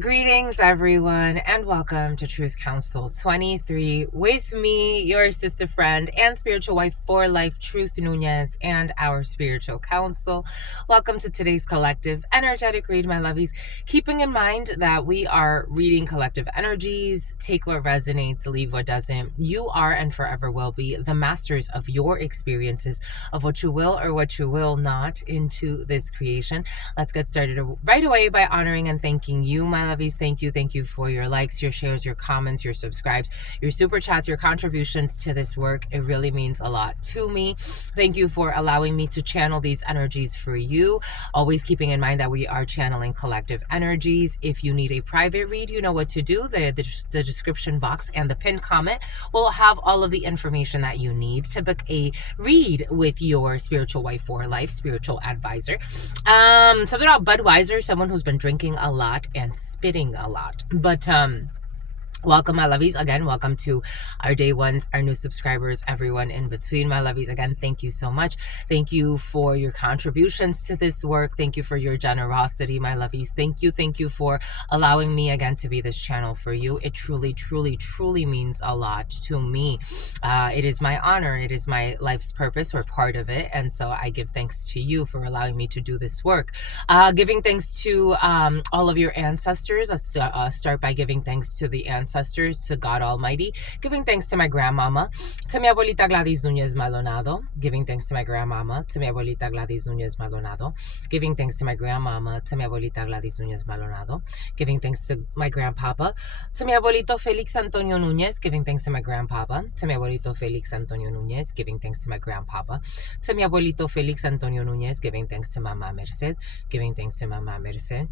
Greetings, everyone, and welcome to Truth Council 23 with me, your sister friend and spiritual wife for life, Truth Nunez, and our spiritual council. Welcome to today's collective energetic read, my lovies. Keeping in mind that we are reading collective energies, take what resonates, leave what doesn't. You are and forever will be the masters of your experiences, of what you will or what you will not into this creation. Let's get started right away by honoring and thanking you, my lovies. Thank you for your likes, your shares, your comments, your subscribes, your super chats, your contributions to this work. It really means a lot to me. Thank you for allowing me to channel these energies for you. Always keeping in mind that we are channeling collective energies. If you need a private read, you know what to do. The description box and the pinned comment will have all of the information that you need to book a read with your spiritual wife for life, spiritual advisor. Something about Budweiser, someone who's been drinking a lot and spitting a lot. But welcome, my lovies. Again, welcome to our day ones, our new subscribers, everyone in between, my lovies. Again, thank you so much. Thank you for your contributions to this work. Thank you for your generosity, my lovies. Thank you for allowing me again to be this channel for you. It truly means a lot to me. It is my honor. It is my life's purpose. We're part of it. And so I give thanks to you for allowing me to do this work. Giving thanks to all of your ancestors. Let's start by giving thanks to the ancestors, to God Almighty. Giving thanks to my grandmama, to mi abuelita Gladys Nunez Maldonado. Giving thanks to my grandmama, to mi abuelita Gladys Nunez Maldonado. Giving thanks to my grandmama, to mi abuelita Gladys Nunez Maldonado. Giving thanks to my grandpapa, to mi abuelito Felix Antonio Nunez. Giving thanks to my grandpapa, to mi abuelito Felix Antonio Nunez. Giving thanks to my grandpapa, to mi abuelito Felix Antonio Nunez. Giving thanks to Mama Merced. Giving thanks to Mama Merced.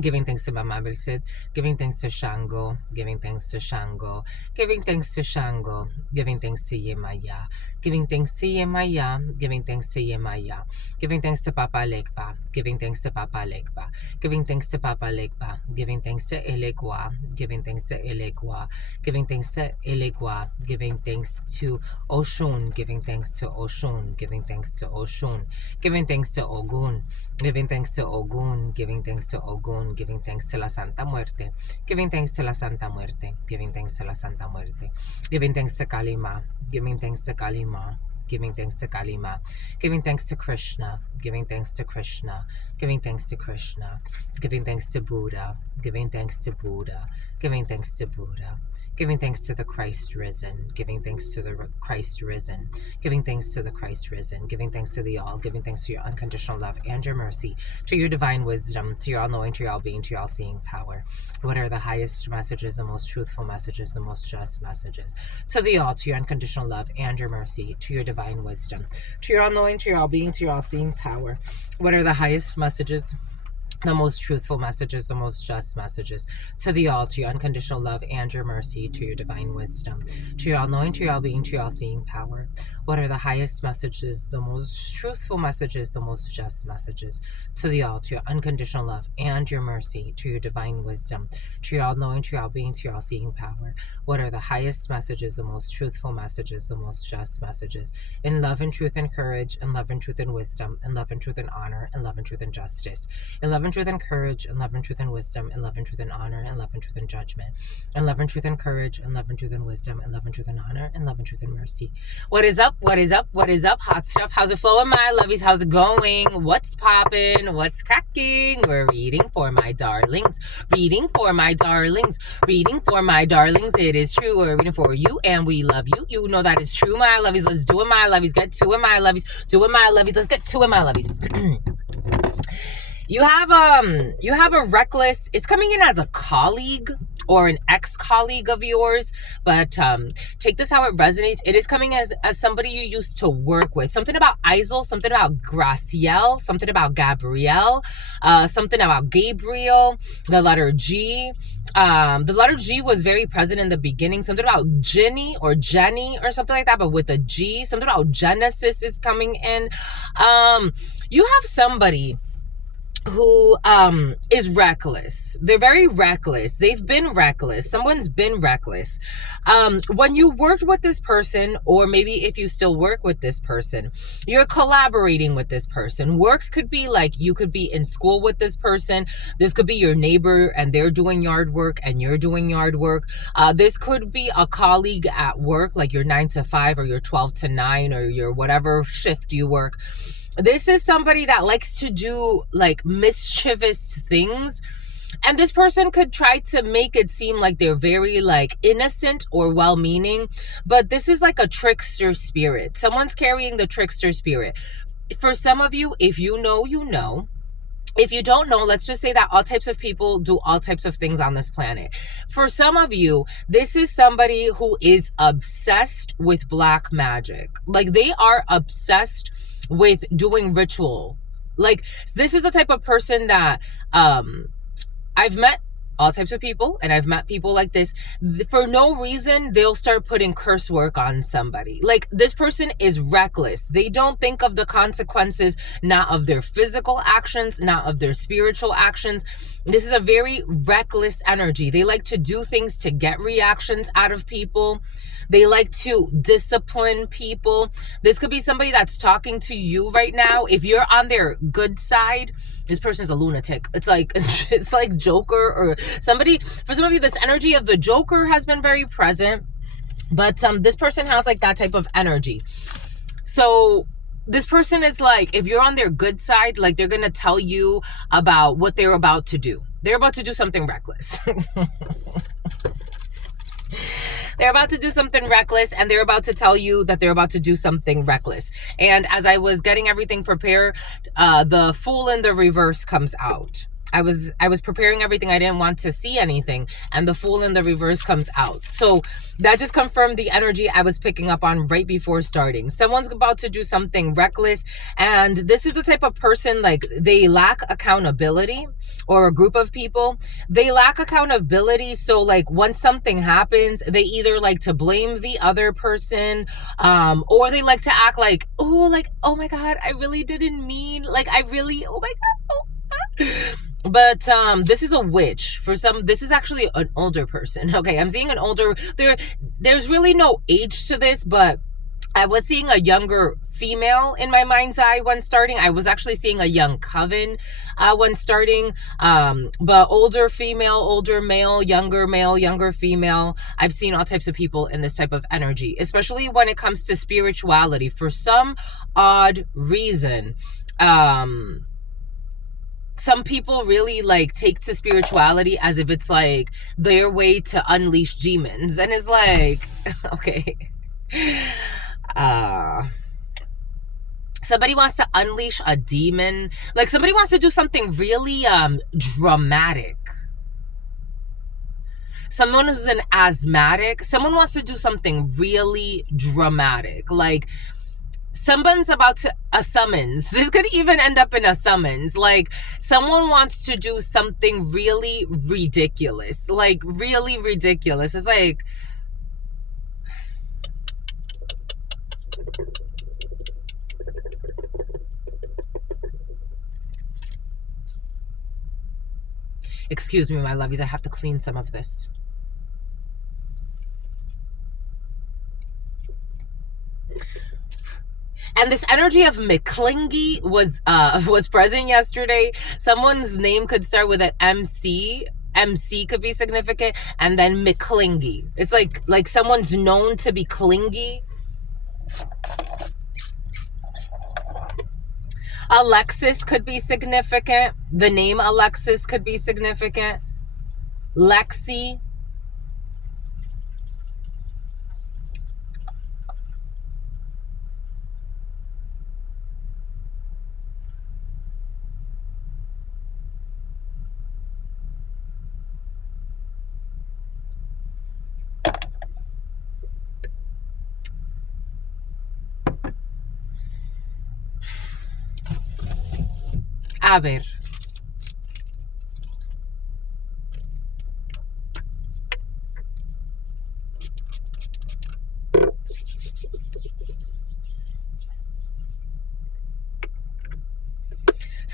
Giving thanks to Mama Merced, giving thanks to Shango, giving thanks to Shango, giving thanks to Shango, giving thanks to Yemaya, giving thanks to Yemaya, giving thanks to Yemaya, giving thanks to Papa Legba, giving thanks to Papa Legba, giving thanks to Papa Legba, giving thanks to Elegua, giving thanks to Elegua, giving thanks to Elegua, giving thanks to Oshun, giving thanks to Oshun, giving thanks to Oshun, giving thanks to Ogun, giving thanks to Ogun, giving thanks to Ogun, giving thanks to la Santa Muerte, giving thanks to la Santa Muerte, giving thanks to la Santa Muerte, giving thanks to Kalima, giving thanks to Kalima, giving thanks to Kalima, giving thanks to Krishna, giving thanks to Krishna, giving thanks to Krishna, giving thanks to Buddha, giving thanks to Buddha, giving thanks to Buddha, giving thanks to the Christ risen, giving thanks to the Christ risen, giving thanks to the Christ risen, giving thanks to the all, giving thanks to your unconditional love and your mercy, to your divine wisdom, to your all-knowing, to your all-being, to your all-seeing power. What are the highest messages, the most truthful messages, the most just messages? To the all, to your unconditional love and your mercy, to your divine wisdom, to your all-knowing, to your all-being, to your all-seeing power. What are the highest messages, the most truthful messages, the most just messages? To the all, to your unconditional love and your mercy, to your divine wisdom, to your all-knowing, to your all-being, to your all-seeing power. What are the highest messages, the most truthful messages, the most just messages? To the all, to your unconditional love and your mercy, to your divine wisdom, to your all-knowing, to your all-being, to your all-seeing power. What are the highest messages, the most truthful messages, the most just messages? In love and truth and courage, in love and truth and wisdom, in love and truth and honor, in love and truth and justice, in love and truth and courage, and love and truth and wisdom, and love and truth and honor, and love and truth and judgment, and love and truth and courage, and love and truth and wisdom, and love and truth and honor, and love and truth and mercy. What is up? What is up? What is up? Hot stuff. How's it flowing, my lovies? How's it going? What's popping? What's cracking? We're reading for my darlings. Reading for my darlings. Reading for my darlings. It is true. We're reading for you, and we love you. You know that is true, my lovies. Let's do it, my lovies. Get to it, my lovies. Do it, my lovies. Let's get to it, my lovies. You have a reckless, it's coming in as a colleague or an ex-colleague of yours, but take this how it resonates. It is coming as somebody you used to work with. Something about Isel, something about Gracielle, something about Gabrielle, something about Gabriel, the letter G. The letter G was very present in the beginning. Something about Jenny or something like that, but with a G. Something about Genesis is coming in. You have somebody who is reckless. They're very reckless. They've been reckless. Someone's been reckless. When you worked with this person, or maybe if you still work with this person, you're collaborating with this person. Work could be like you could be in school with this person. This could be your neighbor and they're doing yard work and you're doing yard work. This could be a colleague at work, like your 9 to 5 or your 12 to 9 or your whatever shift you work. This is somebody that likes to do like mischievous things. And this person could try to make it seem like they're very like innocent or well-meaning, but this is like a trickster spirit. Someone's carrying the trickster spirit. For some of you, if you know, you know. If you don't know, let's just say that all types of people do all types of things on this planet. For some of you, this is somebody who is obsessed with black magic. Like they are obsessed with doing ritual. Like this is the type of person that I've met all types of people, and I've met people like this. For no reason, they'll start putting curse work on somebody. Like this person is reckless. They don't think of the consequences, not of their physical actions, not of their spiritual actions. This is a very reckless energy. They like to do things to get reactions out of people. They like to discipline people. This could be somebody that's talking to you right now. If you're on their good side, this person's a lunatic. It's like Joker or somebody. For some of you, this energy of the Joker has been very present. But this person has like that type of energy. So this person is like, if you're on their good side, like they're going to tell you about what they're about to do. They're about to do something reckless. They're about to do something reckless, and they're about to tell you that they're about to do something reckless. And as I was getting everything prepared, the Fool in the reverse comes out. I was preparing everything. I didn't want to see anything, and the Fool in the reverse comes out. So that just confirmed the energy I was picking up on right before starting. Someone's about to do something reckless, and this is the type of person, like, they lack accountability, or a group of people, they lack accountability. So like once something happens, they either like to blame the other person, or they like to act like, oh my God, I really didn't mean, like, oh my God. But this is a witch. For some, this is actually an older person. Okay, I'm seeing an older, there's really no age to this, but I was seeing a younger female in my mind's eye when starting. I was actually seeing a young coven when starting, but older female, older male, younger female. I've seen all types of people in this type of energy, especially when it comes to spirituality. For some odd reason, some people really like take to spirituality as if it's like their way to unleash demons. And it's like, okay. Somebody wants to unleash a demon. Like somebody wants to do something really dramatic. Someone who's an asthmatic. Someone wants to do something really dramatic. Like someone's about to, a summons. This could even end up in a summons. Like someone wants to do something really ridiculous. Like really ridiculous. It's like, excuse me, my lovies, I have to clean some of this. And this energy of McClingy was present yesterday. Someone's name could start with an MC. MC could be significant, and then McClingy. It's like someone's known to be clingy. Alexis could be significant. The name Alexis could be significant. Lexi. A ver.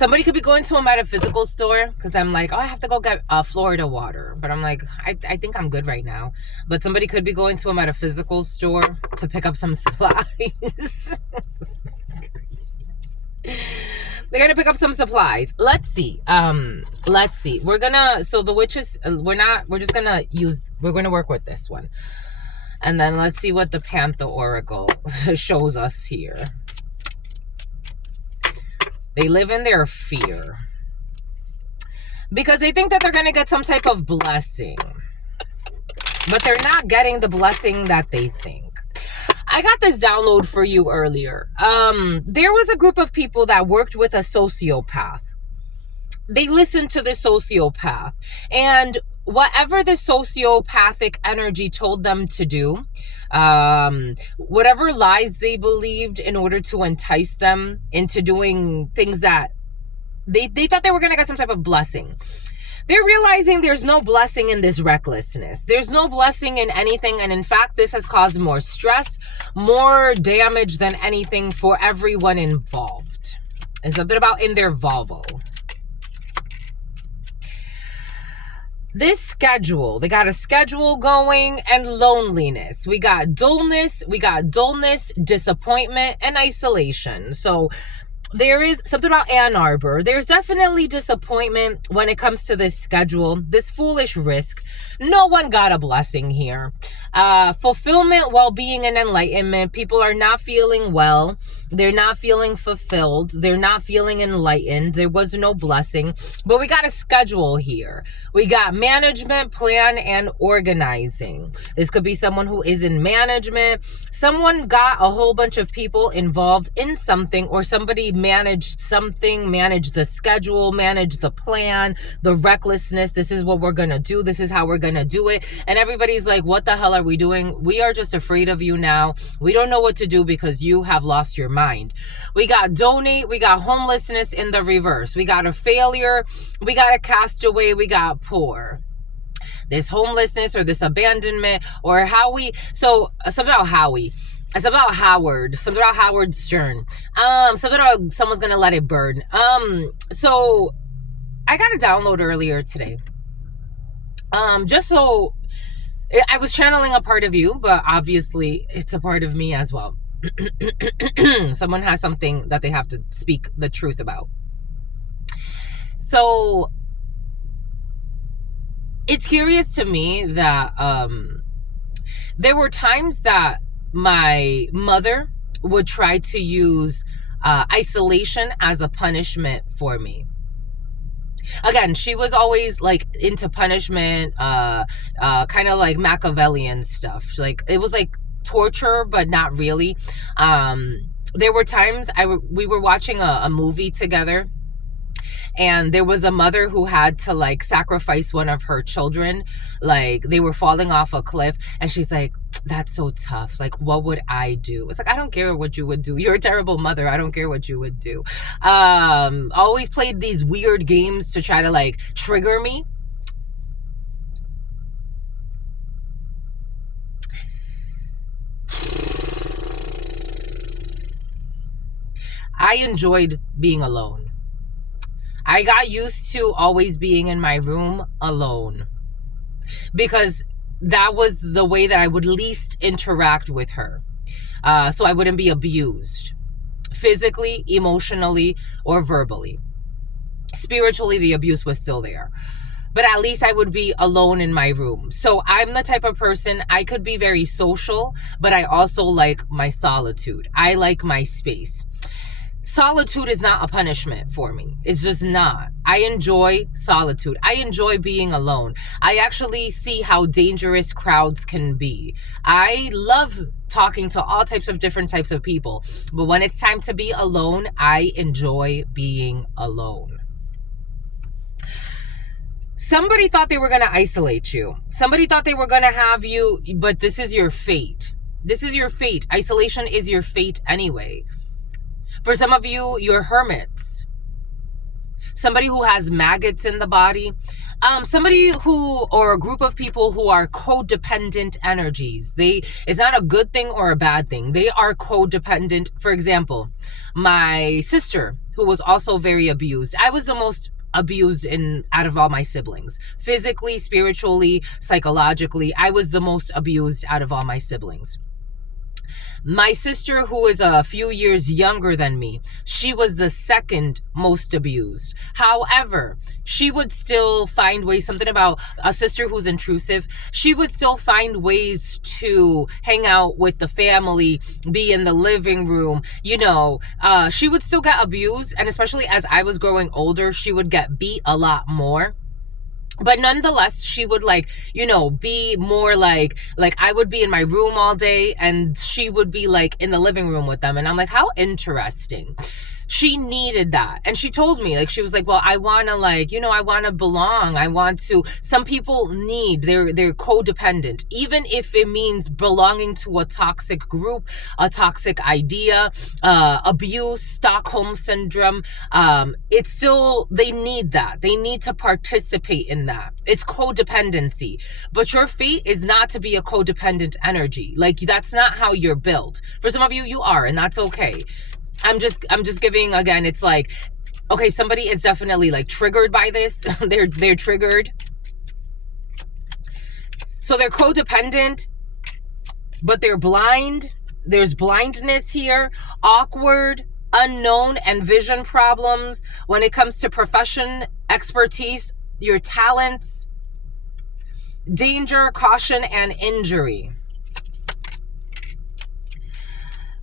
Somebody could be going to a metaphysical store because I'm like, oh, I have to go get Florida water. But I'm like, I think I'm good right now. But somebody could be going to a metaphysical store to pick up some supplies. They're gonna pick up some supplies. Let's see. We're gonna, so the witches, we're just gonna work with this one. And then let's see what the Panther Oracle shows us here. They live in their fear because they think that they're going to get some type of blessing, but they're not getting the blessing that they think. I got this download for you earlier. There was a group of people that worked with a sociopath. They listened to the sociopath, and whatever the sociopathic energy told them to do, whatever lies they believed in order to entice them into doing things that they thought they were going to get some type of blessing. They're realizing there's no blessing in this recklessness. There's no blessing in anything. And in fact, this has caused more stress, more damage than anything for everyone involved. It's something about in their Volvo. This schedule, they got a schedule going, and loneliness. We got dullness, disappointment, and isolation. So there is something about Ann Arbor. There's definitely disappointment when it comes to this schedule, this foolish risk. No one got a blessing here. Fulfillment, well-being, and enlightenment. People are not feeling well. They're not feeling fulfilled. They're not feeling enlightened. There was no blessing. But we got a schedule here. We got management, plan, and organizing. This could be someone who is in management. Someone got a whole bunch of people involved in something, or somebody managed something, managed the schedule, managed the plan, the recklessness. This is what we're going to do. This is how we're going to do it. And everybody's like, what the hell are we doing? We are just afraid of you now. We don't know what to do because you have lost your mind. We got donate. We got homelessness in the reverse. We got a failure. We got a castaway. We got poor. This homelessness or this abandonment or something about Howie. It's about Howard. Something about Howard Stern. Something about someone's gonna let it burn. So I got a download earlier today. Just so I was channeling a part of you, but obviously it's a part of me as well. Someone has something that they have to speak the truth about. So it's curious to me that there were times that my mother would try to use isolation as a punishment for me. Again, she was always like into punishment, kind of like Machiavellian stuff. Like it was like torture, but not really. There were times we were watching a movie together, and there was a mother who had to like sacrifice one of her children. Like they were falling off a cliff, and she's like, that's so tough. Like, what would I do? It's like, I don't care what you would do. You're a terrible mother. I don't care what you would do. Always played these weird games to try to like trigger me. I enjoyed being alone. I got used to always being in my room alone because that was the way that I would least interact with her. So I wouldn't be abused physically, emotionally, or verbally. Spiritually, the abuse was still there. But at least I would be alone in my room. So I'm the type of person, I could be very social, but I also like my solitude. I like my space. Solitude is not a punishment for me. It's just not. I enjoy solitude. I enjoy being alone. I actually see how dangerous crowds can be. I love talking to all types of different types of people. But when it's time to be alone, I enjoy being alone. Somebody thought they were going to isolate you. Somebody thought they were going to have you, but this is your fate. This is your fate. Isolation is your fate anyway. For some of you, you're hermits. somebody who has maggots in the body, somebody who, or a group of people who are codependent energies. It's not a good thing or a bad thing. They are codependent. For example, my sister, who was also very abused. I was the most abused out of all my siblings. Physically, spiritually, psychologically, I was the most abused out of all my siblings. My sister, who is a few years younger than me, she was the second most abused. However, she would still find ways, something about a sister who's intrusive, she would still find ways to hang out with the family, be in the living room, she would still get abused. And especially as I was growing older, she would get beat a lot more. But nonetheless, she would be more like I would be in my room all day and she would be like in the living room with them. And I'm like, how interesting. She needed that. And she told me, she was like, well, I want to I want to belong. Some people need, they're codependent, even if it means belonging to a toxic group, a toxic idea, abuse, Stockholm syndrome. It's still, they need that. They need to participate in that. It's codependency. But your fate is not to be a codependent energy. That's not how you're built. For some of you, you are, and that's okay. I'm just giving, again, it's okay, somebody is definitely triggered by this. they're triggered. So they're codependent, but they're blind. There's blindness here, awkward, unknown, and vision problems when it comes to profession, expertise, your talents, danger, caution, and injury.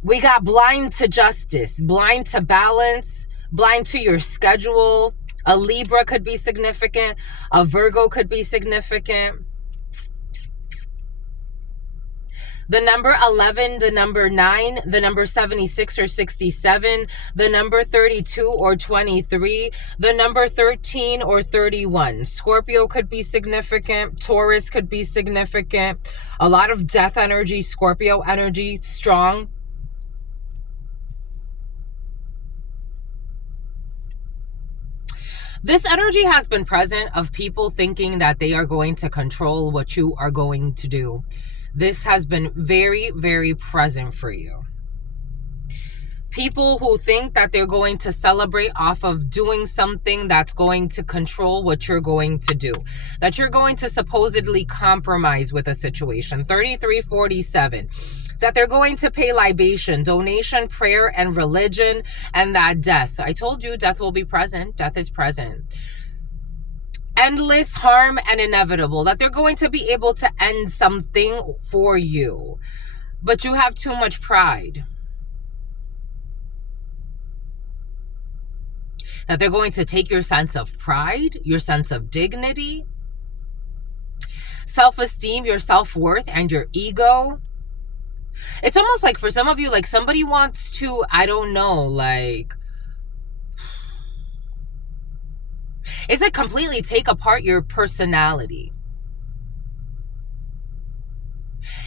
We got blind to justice, blind to balance, blind to your schedule. A Libra could be significant. A Virgo could be significant. The number 11, the number 9, the number 76 or 67, the number 32 or 23, the number 13 or 31. Scorpio could be significant. Taurus could be significant. A lot of death energy, Scorpio energy, strong. This energy has been present of people thinking that they are going to control what you are going to do. This has been very, very present for you. People who think that they're going to celebrate off of doing something that's going to control what you're going to do. That you're going to supposedly compromise with a situation. 3347. That they're going to pay libation, donation, prayer, and religion, and that death. I told you death will be present. Death is present. Endless harm and inevitable. That they're going to be able to end something for you. But you have too much pride. That they're going to take your sense of pride, your sense of dignity, self-esteem, your self-worth, and your ego. It's almost like for some of you, somebody wants to, I don't know, it's completely take apart your personality.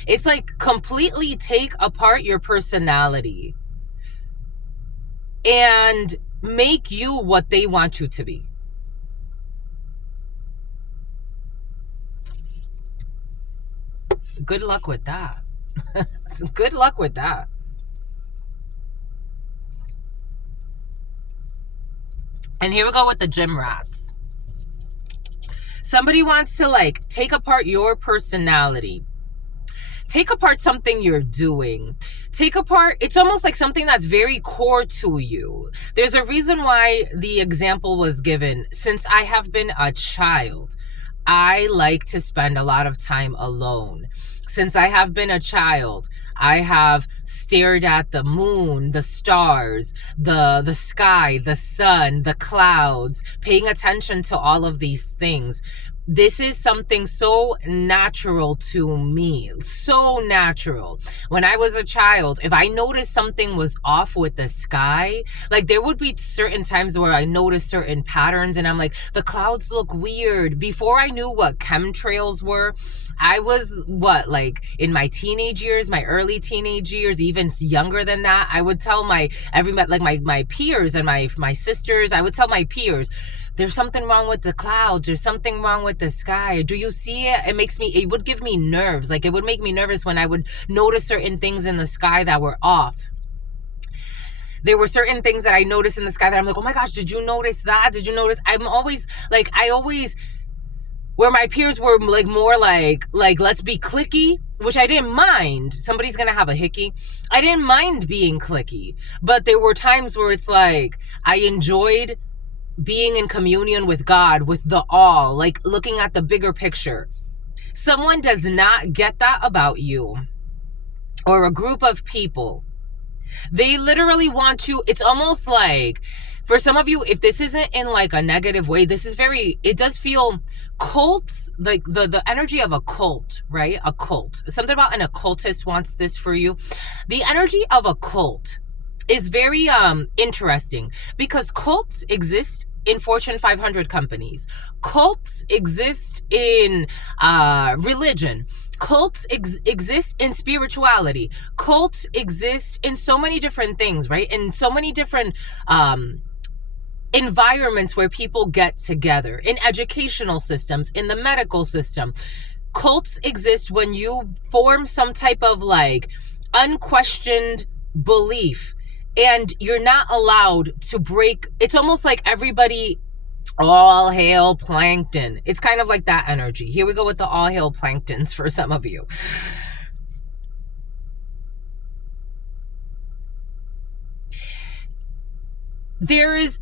It's completely take apart your personality and make you what they want you to be. Good luck with that. Good luck with that. And here we go with the gym rats. Somebody wants to take apart your personality. Take apart something you're doing. Take apart, it's almost like something that's very core to you. There's a reason why the example was given. Since I have been a child, I like to spend a lot of time alone. Since I have been a child, I have stared at the moon, the stars, the sky, the sun, the clouds, paying attention to all of these things. This is something so natural to me, so natural. When I was a child, if I noticed something was off with the sky, there would be certain times where I noticed certain patterns and I'm like, the clouds look weird. Before I knew what chemtrails were, I was in my teenage years, my early teenage years, even younger than that. I would tell my peers and my sisters, I would tell my peers, there's something wrong with the clouds. There's something wrong with the sky. Do you see it? It would give me nerves. Like, it would make me nervous when I would notice certain things in the sky that were off. There were certain things that I noticed in the sky that I'm like, oh my gosh, did you notice that? Did you notice? Where my peers were like more like let's be cliquey, which I didn't mind. Somebody's gonna have a hickey. I didn't mind being cliquey, but there were times where it's like I enjoyed being in communion with God, with the all, like looking at the bigger picture. Someone does not get that about you, or a group of people. They literally want you. It's almost like, for some of you, if this isn't in like a negative way, it does feel cults, like the energy of a cult, right? A cult. Something about an occultist wants this for you. The energy of a cult is very interesting, because cults exist in Fortune 500 companies. Cults exist in religion. Cults exist in spirituality. Cults exist in so many different things, right? In so many different environments where people get together, in educational systems, in the medical system. Cults exist when you form some type of like unquestioned belief, and you're not allowed to break. It's almost like everybody, all hail plankton. It's kind of like that energy. Here we go with the all hail planktons for some of you.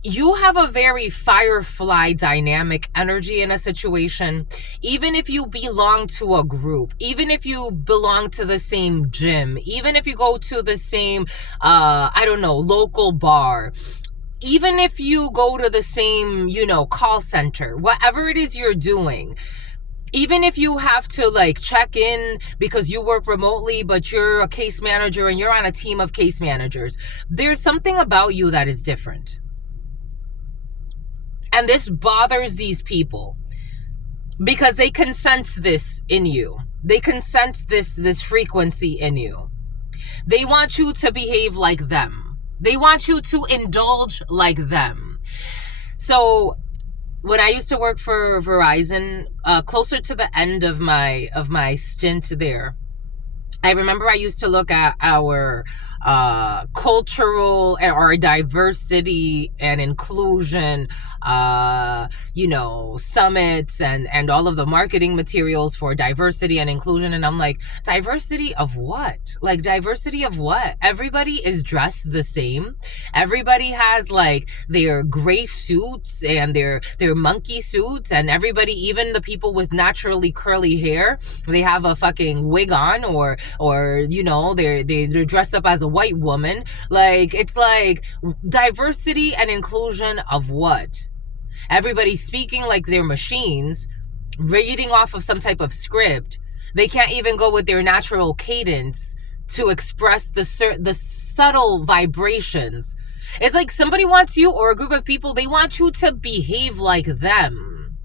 You have a very firefly dynamic energy in a situation, even if you belong to a group, even if you belong to the same gym, even if you go to the same, local bar, even if you go to the same, call center, whatever it is you're doing. Even if you have to like check in because you work remotely, but you're a case manager and you're on a team of case managers, there's something about you that is different. And this bothers these people because they can sense this in you. They can sense this frequency in you. They want you to behave like them. They want you to indulge like them. So when I used to work for Verizon, closer to the end of my stint there, I remember I used to look at our cultural or diversity and inclusion, summits and all of the marketing materials for diversity and inclusion. And I'm like, diversity of what? Like, diversity of what? Everybody is dressed the same. Everybody has like their gray suits and their monkey suits, and everybody, even the people with naturally curly hair, they have a fucking wig on, or they're dressed up as a white woman. Like, it's like diversity and inclusion of what? Everybody's speaking like they're machines, reading off of some type of script. They can't even go with their natural cadence to express the subtle vibrations. It's like somebody wants you, or a group of people, they want you to behave like them.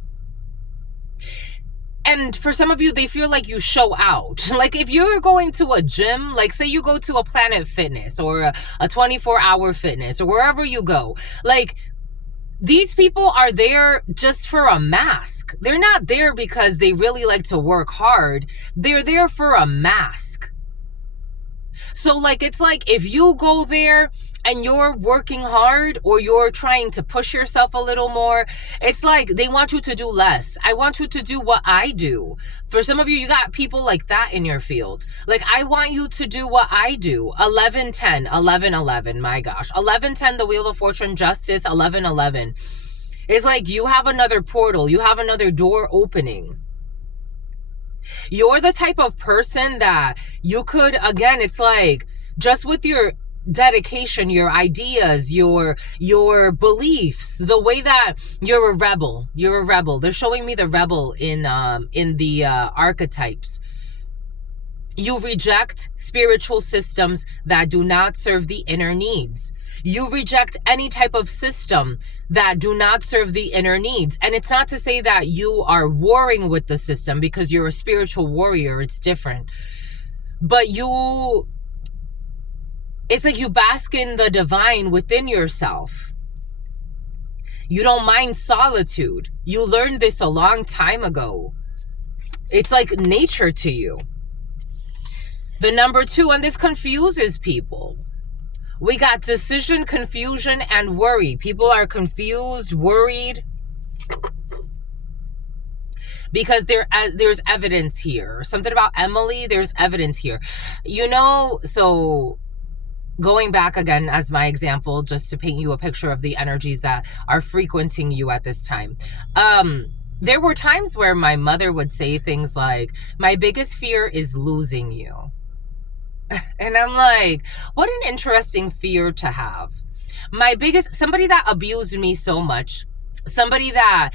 And for some of you, they feel like you show out. Like, if you're going to a gym, like say you go to a Planet Fitness or a 24-hour fitness or wherever you go, like, these people are there just for a mask. They're not there because they really like to work hard. They're there for a mask. So like, it's like if you go there and you're working hard, or you're trying to push yourself a little more, it's like they want you to do less. I want you to do what I do. For some of you, you got people like that in your field. Like, I want you to do what I do. 11-10, 11-11, my gosh. 11-10, the Wheel of Fortune, Justice, 11-11. It's like you have another portal. You have another door opening. You're the type of person that you could, again, it's like, just with your dedication, your ideas, your beliefs, the way that you're a rebel. They're showing me the rebel in the archetypes. You reject spiritual systems that do not serve the inner needs. You reject any type of system that do not serve the inner needs. And it's not to say that you are warring with the system, because you're a spiritual warrior. It's different. But it's like you bask in the divine within yourself. You don't mind solitude. You learned this a long time ago. It's like nature to you. The number 2, and this confuses people. We got decision, confusion, and worry. People are confused, worried, because there's evidence here. Something about Emily, there's evidence here. You know, so going back again as my example, just to paint you a picture of the energies that are frequenting you at this time. There were times where my mother would say things like, my biggest fear is losing you. And I'm like, what an interesting fear to have. Somebody that abused me so much, somebody that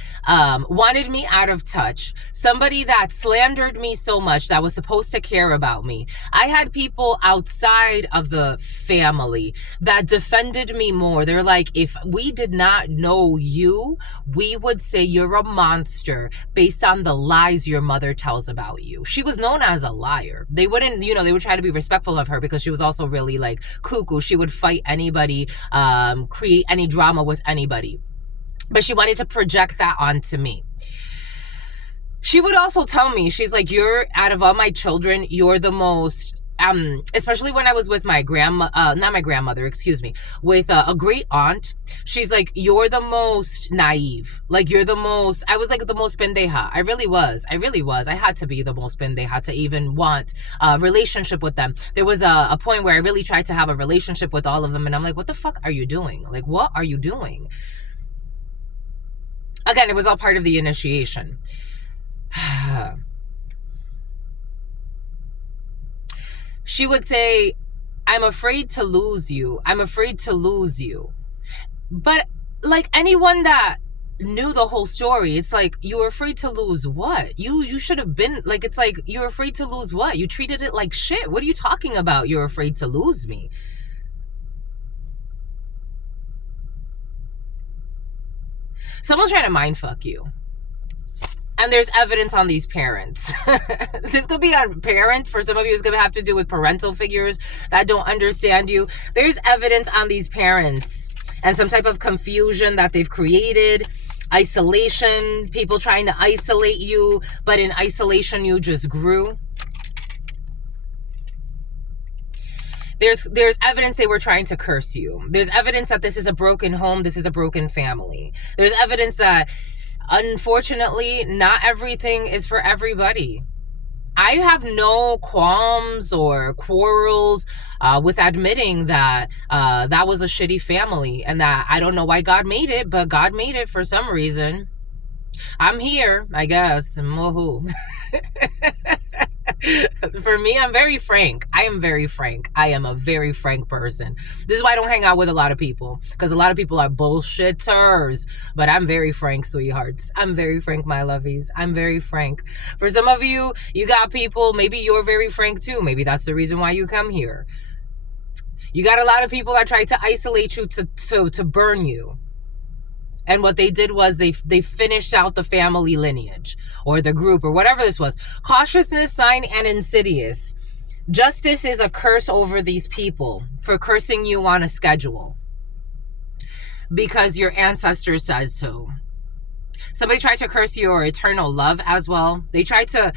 wanted me out of touch, somebody that slandered me so much, that was supposed to care about me. I had people outside of the family that defended me more. They're like, if we did not know you, we would say you're a monster based on the lies your mother tells about you. She was known as a liar. They wouldn't, they would try to be respectful of her because she was also really like cuckoo. She would fight anybody, create any drama with anybody. But she wanted to project that onto me. She would also tell me, she's like, you're, out of all my children, you're the most, especially when I was with my with a great aunt. She's like, you're the most naive. Like, you're the most, I was like the most pendeja. I really was. I had to be the most pendeja to even want a relationship with them. There was a point where I really tried to have a relationship with all of them. And I'm like, what the fuck are you doing? Like, what are you doing? Again, it was all part of the initiation. She would say, I'm afraid to lose you. I'm afraid to lose you. But like anyone that knew the whole story, it's like, you were afraid to lose what? You should have been, like, it's like, you're afraid to lose what? You treated it like shit. What are you talking about? You're afraid to lose me. Someone's trying to mindfuck you. And there's evidence on these parents. This could be on parents. For some of you, it's going to have to do with parental figures that don't understand you. There's evidence on these parents and some type of confusion that they've created. Isolation, people trying to isolate you, but in isolation, you just grew. There's evidence they were trying to curse you. There's evidence that this is a broken home. This is a broken family. There's evidence that, unfortunately, not everything is for everybody. I have no qualms or quarrels with admitting that that was a shitty family, and that I don't know why God made it, but God made it for some reason. I'm here, I guess. Woohoo. For me, I'm very frank. I am very frank. I am a very frank person. This is why I don't hang out with a lot of people, because a lot of people are bullshitters. But I'm very frank, sweethearts. I'm very frank, my lovies. I'm very frank. For some of you, you got people, maybe you're very frank too. Maybe that's the reason why you come here. You got a lot of people that try to isolate you to burn you. And what they did was they finished out the family lineage or the group or whatever this was. Cautiousness, sign, and insidious. Justice is a curse over these people for cursing you on a schedule because your ancestors said so. Somebody tried to curse your eternal love as well. They tried to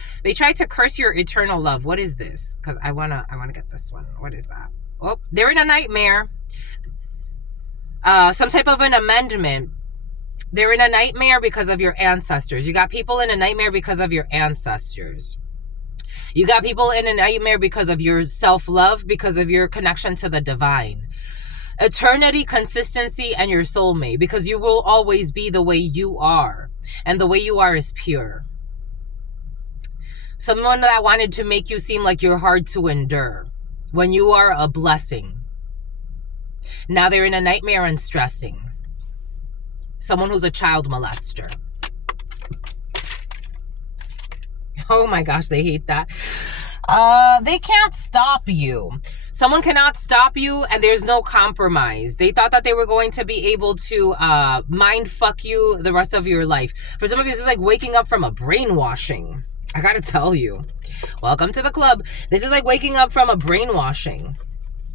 curse your eternal love. What is this? Because I wanna get this one. What is that? Oh, they're in a nightmare. Some type of an amendment. They're in a nightmare because of your ancestors. You got people in a nightmare because of your ancestors. You got people in a nightmare because of your self-love, because of your connection to the divine. Eternity, consistency, and your soulmate, because you will always be the way you are. And the way you are is pure. Someone that wanted to make you seem like you're hard to endure when you are a blessing. Now they're in a nightmare and stressing. Someone who's a child molester. Oh my gosh, they hate that. They can't stop you. Someone cannot stop you, and there's no compromise. They thought that they were going to be able to mind fuck you the rest of your life. For some of you, this is like waking up from a brainwashing. I gotta tell you. Welcome to the club. This is like waking up from a brainwashing.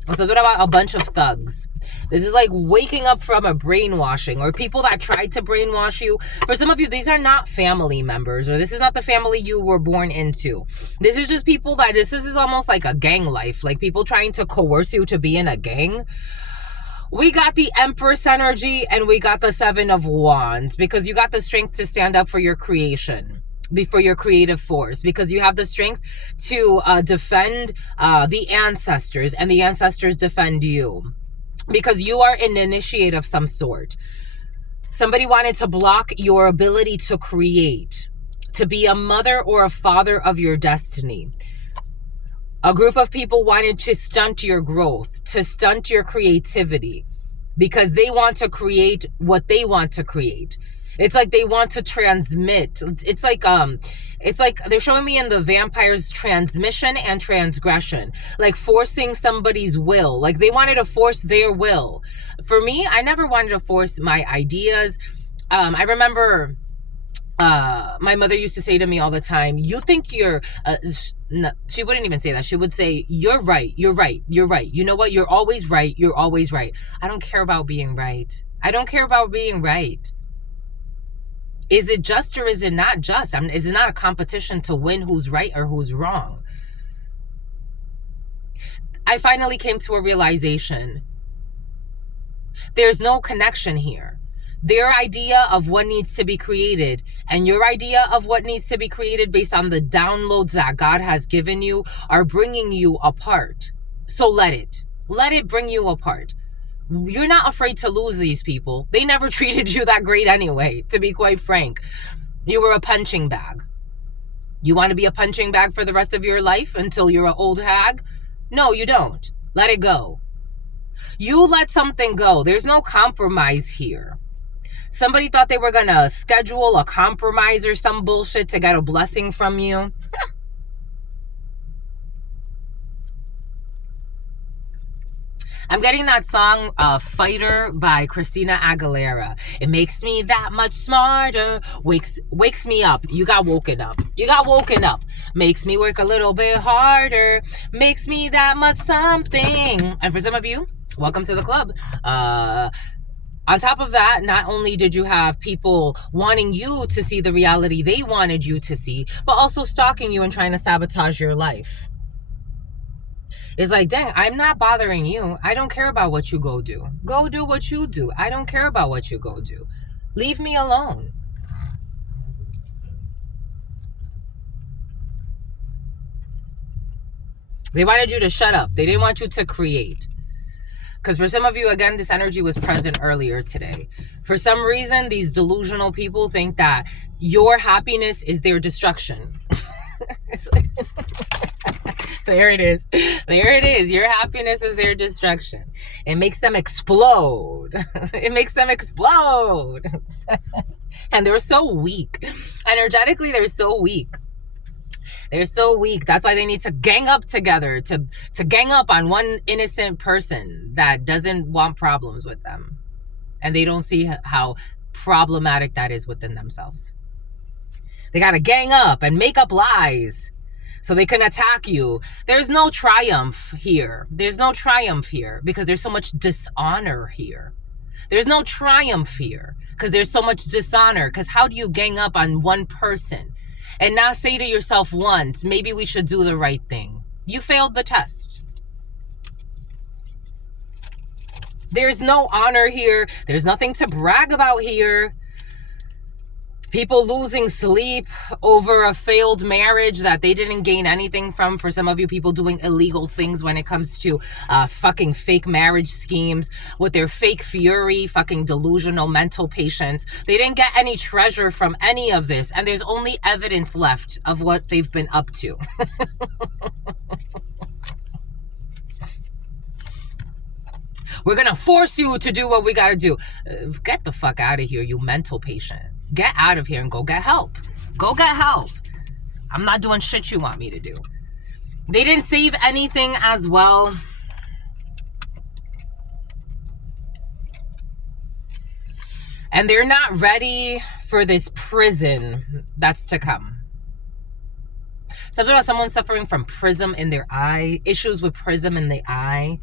Let's talk about a bunch of thugs. This is like waking up from a brainwashing, or people that tried to brainwash you. For some of you, these are not family members, or this is not the family you were born into. This is just people that, this is almost like a gang life, like people trying to coerce you to be in a gang. We got the Empress energy and we got the Seven of Wands, because you got the strength to stand up for your creation, before your creative force, because you have the strength to defend the ancestors, and the ancestors defend you, because you are an initiate of some sort. Somebody wanted to block your ability to create, to be a mother or a father of your destiny. A group of people wanted to stunt your growth, to stunt your creativity, because they want to create what they want to create. It's like they want to transmit. It's like they're showing me in the vampires transmission and transgression, like forcing somebody's will. Like they wanted to force their will. For me, I never wanted to force my ideas. I remember my mother used to say to me all the time, you think you're no, she wouldn't even say that. She would say, you're right, you're right, you're right. You know what? You're always right. You're always right. I don't care about being right. I don't care about being right. Is it just or is it not just? Is it not a competition to win who's right or who's wrong? I finally came to a realization. There's no connection here. Their idea of what needs to be created and your idea of what needs to be created based on the downloads that God has given you are bringing you apart. So let it bring you apart. You're not afraid to lose these people. They never treated you that great anyway, to be quite frank. You were a punching bag. You want to be a punching bag for the rest of your life until you're an old hag? No, you don't. Let it go. You let something go. There's no compromise here. Somebody thought they were going to schedule a compromise or some bullshit to get a blessing from you. I'm getting that song, Fighter by Christina Aguilera. It makes me that much smarter. Wakes me up. You got woken up. You got woken up. Makes me work a little bit harder. Makes me that much something. And for some of you, welcome to the club. On top of that, not only did you have people wanting you to see the reality they wanted you to see, but also stalking you and trying to sabotage your life. It's like, dang, I'm not bothering you. I don't care about what you go do. Go do what you do. I don't care about what you go do. Leave me alone. They wanted you to shut up. They didn't want you to create. Because for some of you, again, this energy was present earlier today. For some reason, these delusional people think that your happiness is their destruction. It's like, there it is. There it is. Your happiness is their destruction. It makes them explode. It makes them explode. And they're so weak. Energetically, they're so weak. They're so weak. That's why they need to gang up together, to gang up on one innocent person that doesn't want problems with them. And they don't see how problematic that is within themselves. They got to gang up and make up lies so they can attack you. There's no triumph here. There's no triumph here because there's so much dishonor here. There's no triumph here because there's so much dishonor. Because how do you gang up on one person and not say to yourself once, maybe we should do the right thing? You failed the test. There's no honor here. There's nothing to brag about here. People losing sleep over a failed marriage that they didn't gain anything from. For some of you, people doing illegal things when it comes to fucking fake marriage schemes with their fake fury, fucking delusional mental patients. They didn't get any treasure from any of this. And there's only evidence left of what they've been up to. We're going to force you to do what we got to do. Get the fuck out of here, you mental patient. Get out of here and go get help. Go get help. I'm not doing shit you want me to do. They didn't save anything as well. And they're not ready for this prison that's to come. Someone's suffering from prism in their eye, issues with prism in the eye.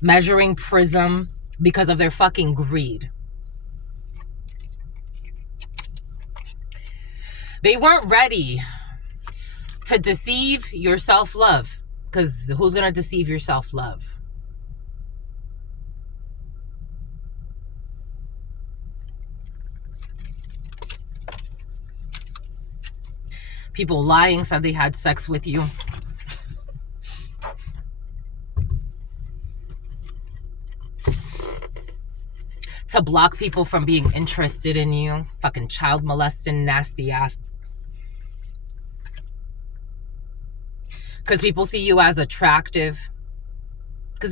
measuring prism because of their fucking greed. They weren't ready to deceive your self-love, because who's going to deceive your self-love? People lying said they had sex with you. To block people from being interested in you. Fucking child molesting, nasty ass. Because people see you as attractive. So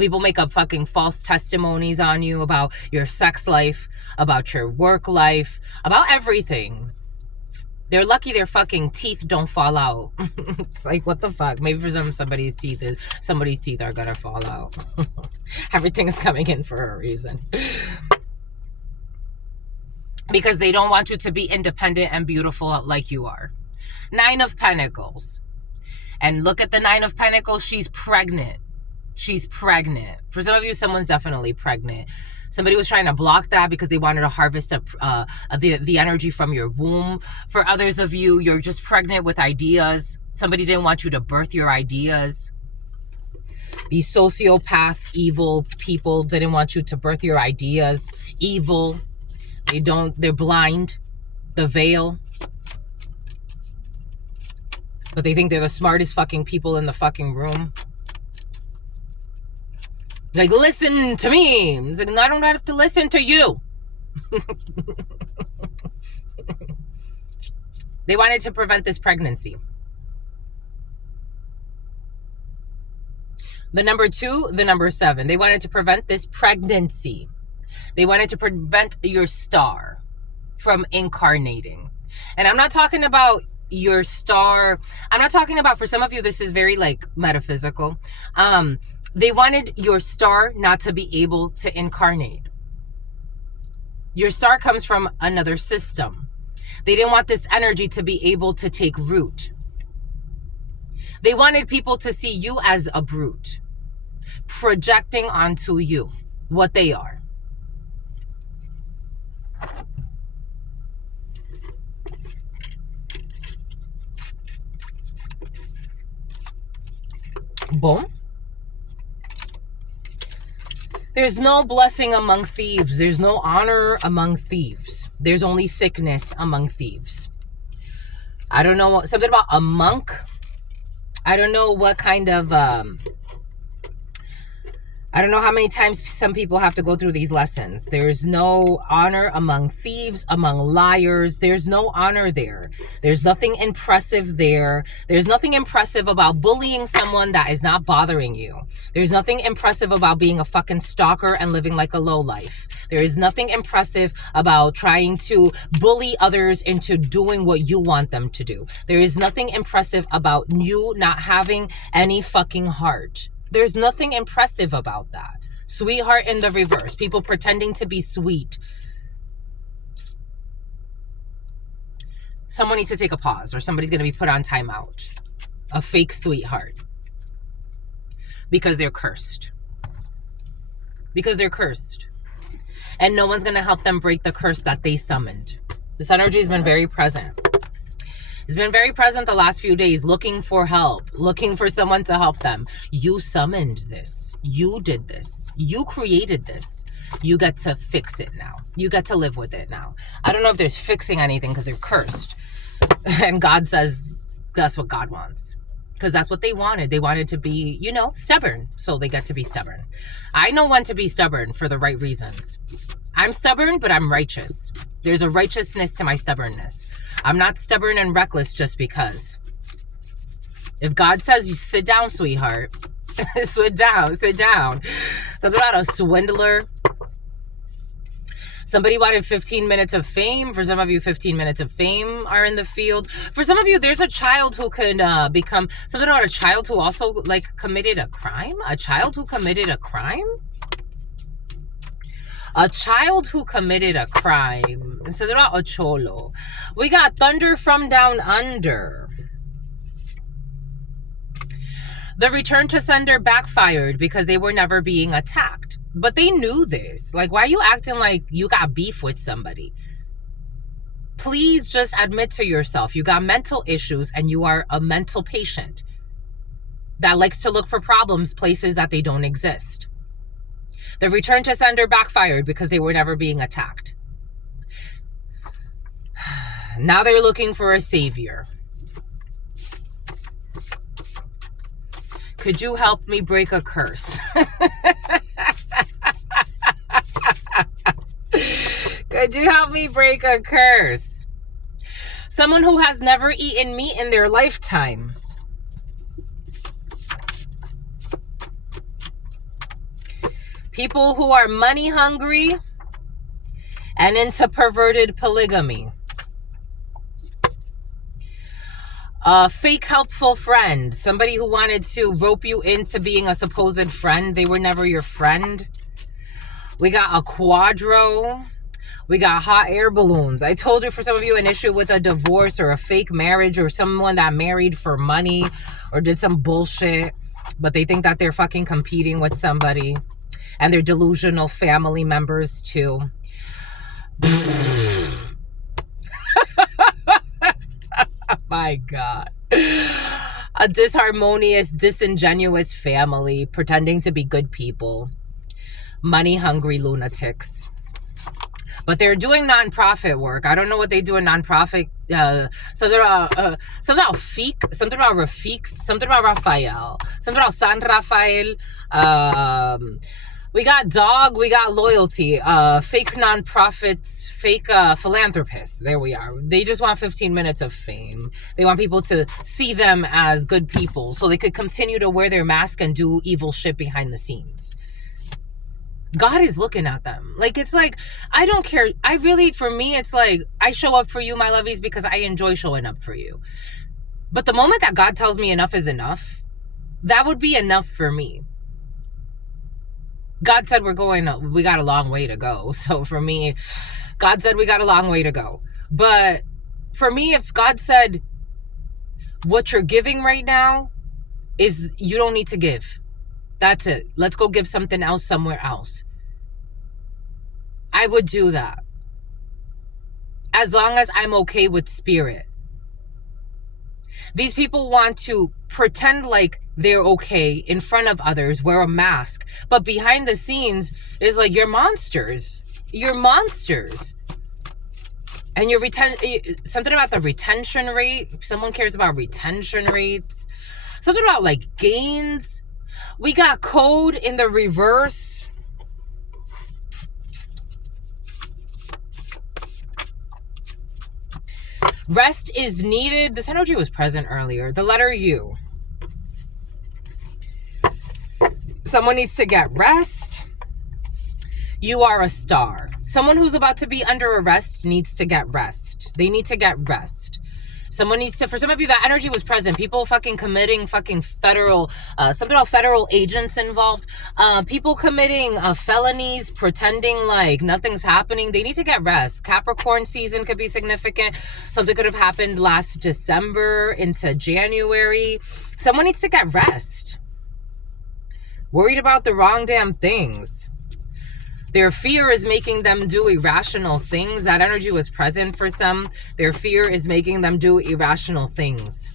people make up fucking false testimonies on you about your sex life, about your work life, about everything. They're lucky their fucking teeth don't fall out. It's like, what the fuck? Maybe for somebody's teeth are gonna fall out. Everything's coming in for a reason. Because they don't want you to be independent and beautiful like you are. 9 of Pentacles. And look at the 9 of Pentacles. She's pregnant. She's pregnant. For some of you, someone's definitely pregnant. Somebody was trying to block that because they wanted to harvest the energy from your womb. For others of you, you're just pregnant with ideas. Somebody didn't want you to birth your ideas. These sociopath, evil people didn't want you to birth your ideas. Evil. They're blind. The veil. But they think they're the smartest fucking people in the fucking room. Like, listen to me. It's like, no, I don't have to listen to you. They wanted to prevent this pregnancy. The number 2, the number 7. They wanted to prevent this pregnancy. They wanted to prevent your star from incarnating. And I'm not talking about your star. I'm not talking about, for some of you, this is very like metaphysical. They wanted your star not to be able to incarnate. Your star comes from another system. They didn't want this energy to be able to take root. They wanted people to see you as a brute, projecting onto you what they are. Boom. There's no blessing among thieves. There's no honor among thieves. There's only sickness among thieves. I don't know, something about a monk. I don't know what kind of, I don't know how many times some people have to go through these lessons. There's no honor among thieves, among liars. There's no honor there. There's nothing impressive there. There's nothing impressive about bullying someone that is not bothering you. There's nothing impressive about being a fucking stalker and living like a lowlife. There is nothing impressive about trying to bully others into doing what you want them to do. There is nothing impressive about you not having any fucking heart. There's nothing impressive about that. Sweetheart in the reverse. People pretending to be sweet. Someone needs to take a pause, or somebody's going to be put on timeout. A fake sweetheart. Because they're cursed. Because they're cursed. And no one's going to help them break the curse that they summoned. This energy has been very present. It's been very present the last few days, looking for help, looking for someone to help them. You summoned this. You did this. You created this. You get to fix it now. You get to live with it now. I don't know if there's fixing anything because they're cursed. And God says that's what God wants. Because that's what they wanted. They wanted to be, you know, stubborn. So they get to be stubborn. I know when to be stubborn for the right reasons. I'm stubborn, but I'm righteous. There's a righteousness to my stubbornness. I'm not stubborn and reckless just because. If God says you sit down, sweetheart, sit down. Something about a swindler. Somebody wanted 15 minutes of fame. For some of you, 15 minutes of fame are in the field. For some of you, there's a child who could become, something about a child who also like committed a crime. A child who committed a crime. A child who committed a crime. Instead of a cholo. We got thunder from down under. The return to sender backfired because they were never being attacked. But they knew this. Like, why are you acting like you got beef with somebody? Please just admit to yourself you got mental issues and you are a mental patient that likes to look for problems places that they don't exist. The return to sender backfired because they were never being attacked. Now they're looking for a savior. Could you help me break a curse? Could you help me break a curse? Someone who has never eaten meat in their lifetime. People who are money hungry and into perverted polygamy. A fake helpful friend. Somebody who wanted to rope you into being a supposed friend. They were never your friend. We got a quadro. We got hot air balloons. I told you, for some of you, an issue with a divorce or a fake marriage or someone that married for money or did some bullshit, but they think that they're fucking competing with somebody. And they're delusional family members too. My God. A disharmonious, disingenuous family pretending to be good people. Money-hungry lunatics. But they're doing nonprofit work. I don't know what they do in nonprofit. Something about Rafiq, something about Rafiq, something about Raphael, something about San Rafael. We got dog, we got loyalty, fake nonprofits, fake philanthropists. There we are. They just want 15 minutes of fame. They want people to see them as good people so they could continue to wear their mask and do evil shit behind the scenes. God is looking at them. Like, it's like, I don't care. For me, it's like, I show up for you, my lovies, because I enjoy showing up for you. But the moment that God tells me enough is enough, that would be enough for me. God said we got a long way to go. So for me, God said we got a long way to go. But for me, if God said what you're giving right now is you don't need to give. That's it. Let's go give something else somewhere else. I would do that. As long as I'm okay with spirit. These people want to pretend like they're okay in front of others, wear a mask. But behind the scenes is like, you're monsters. You're monsters. And your something about the retention rate. Someone cares about retention rates. Something about like gains. We got code in the reverse. Rest is needed. This energy was present earlier. The letter U. Someone needs to get rest. You are a star. Someone who's about to be under arrest needs to get rest. They need to get rest. Someone needs to, for some of you, that energy was present. People fucking committing fucking federal, something about federal agents involved. People committing felonies, pretending like nothing's happening. They need to get rest. Capricorn season could be significant. Something could have happened last December into January. Someone needs to get rest. Worried about the wrong damn things. Their fear is making them do irrational things. That energy was present for some. Their fear is making them do irrational things.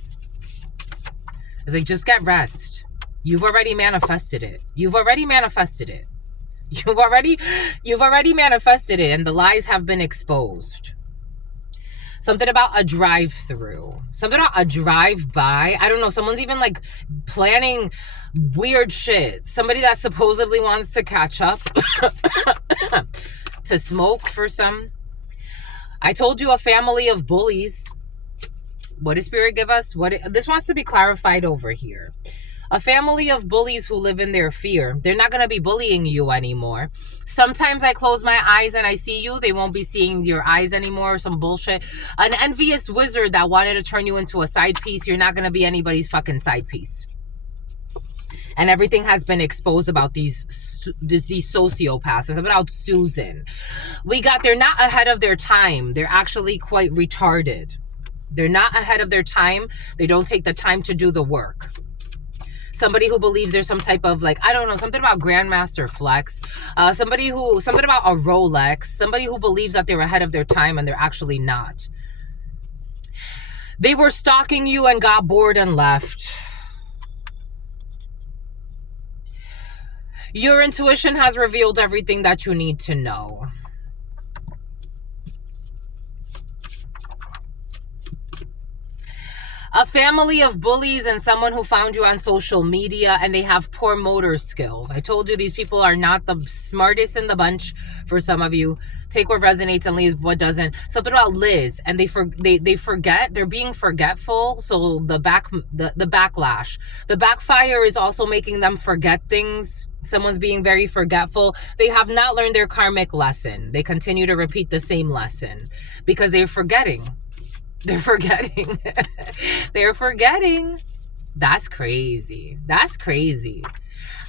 It's like, just get rest. You've already manifested it. You've already manifested it. You've already manifested it, and the lies have been exposed. Something about a drive-through. Something about a drive-by. I don't know. Someone's even like planning weird shit. Somebody that supposedly wants to catch up to smoke for some. I told you, a family of bullies. What does Spirit give us? This wants to be clarified over here. A family of bullies who live in their fear. They're not going to be bullying you anymore. Sometimes I close my eyes and I see you. They won't be seeing your eyes anymore or some bullshit. An envious wizard that wanted to turn you into a side piece. You're not going to be anybody's fucking side piece. And everything has been exposed about these sociopaths. It's about Susan. They're not ahead of their time. They're actually quite retarded. They're not ahead of their time. They don't take the time to do the work. somebody who believes there's some type of like, I don't know, something about Grandmaster Flex, something about a Rolex, somebody who believes that they're ahead of their time and they're actually not. They were stalking you and got bored and left. Your intuition has revealed everything that you need to know. A family of bullies and someone who found you on social media and they have poor motor skills. I told you these people are not the smartest in the bunch for some of you. Take what resonates and leave what doesn't. Something about Liz, and they forget. They're being forgetful. So the backlash. The backfire is also making them forget things. Someone's being very forgetful. They have not learned their karmic lesson. They continue to repeat the same lesson because they're forgetting. They're forgetting. They're forgetting. That's crazy. That's crazy.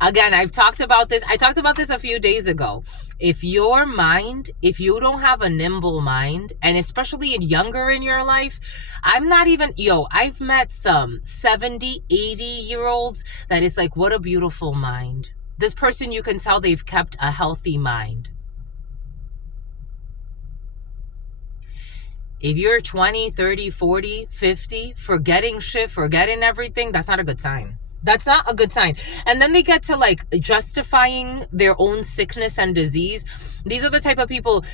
Again, I've talked about this. I talked about this a few days ago. If your mind, if you don't have a nimble mind, and especially younger in your life, I've met some 70, 80-year-olds that is like, what a beautiful mind. This person, you can tell they've kept a healthy mind. If you're 20, 30, 40, 50, forgetting shit, forgetting everything, that's not a good sign. That's not a good sign. And then they get to like justifying their own sickness and disease. These are the type of people,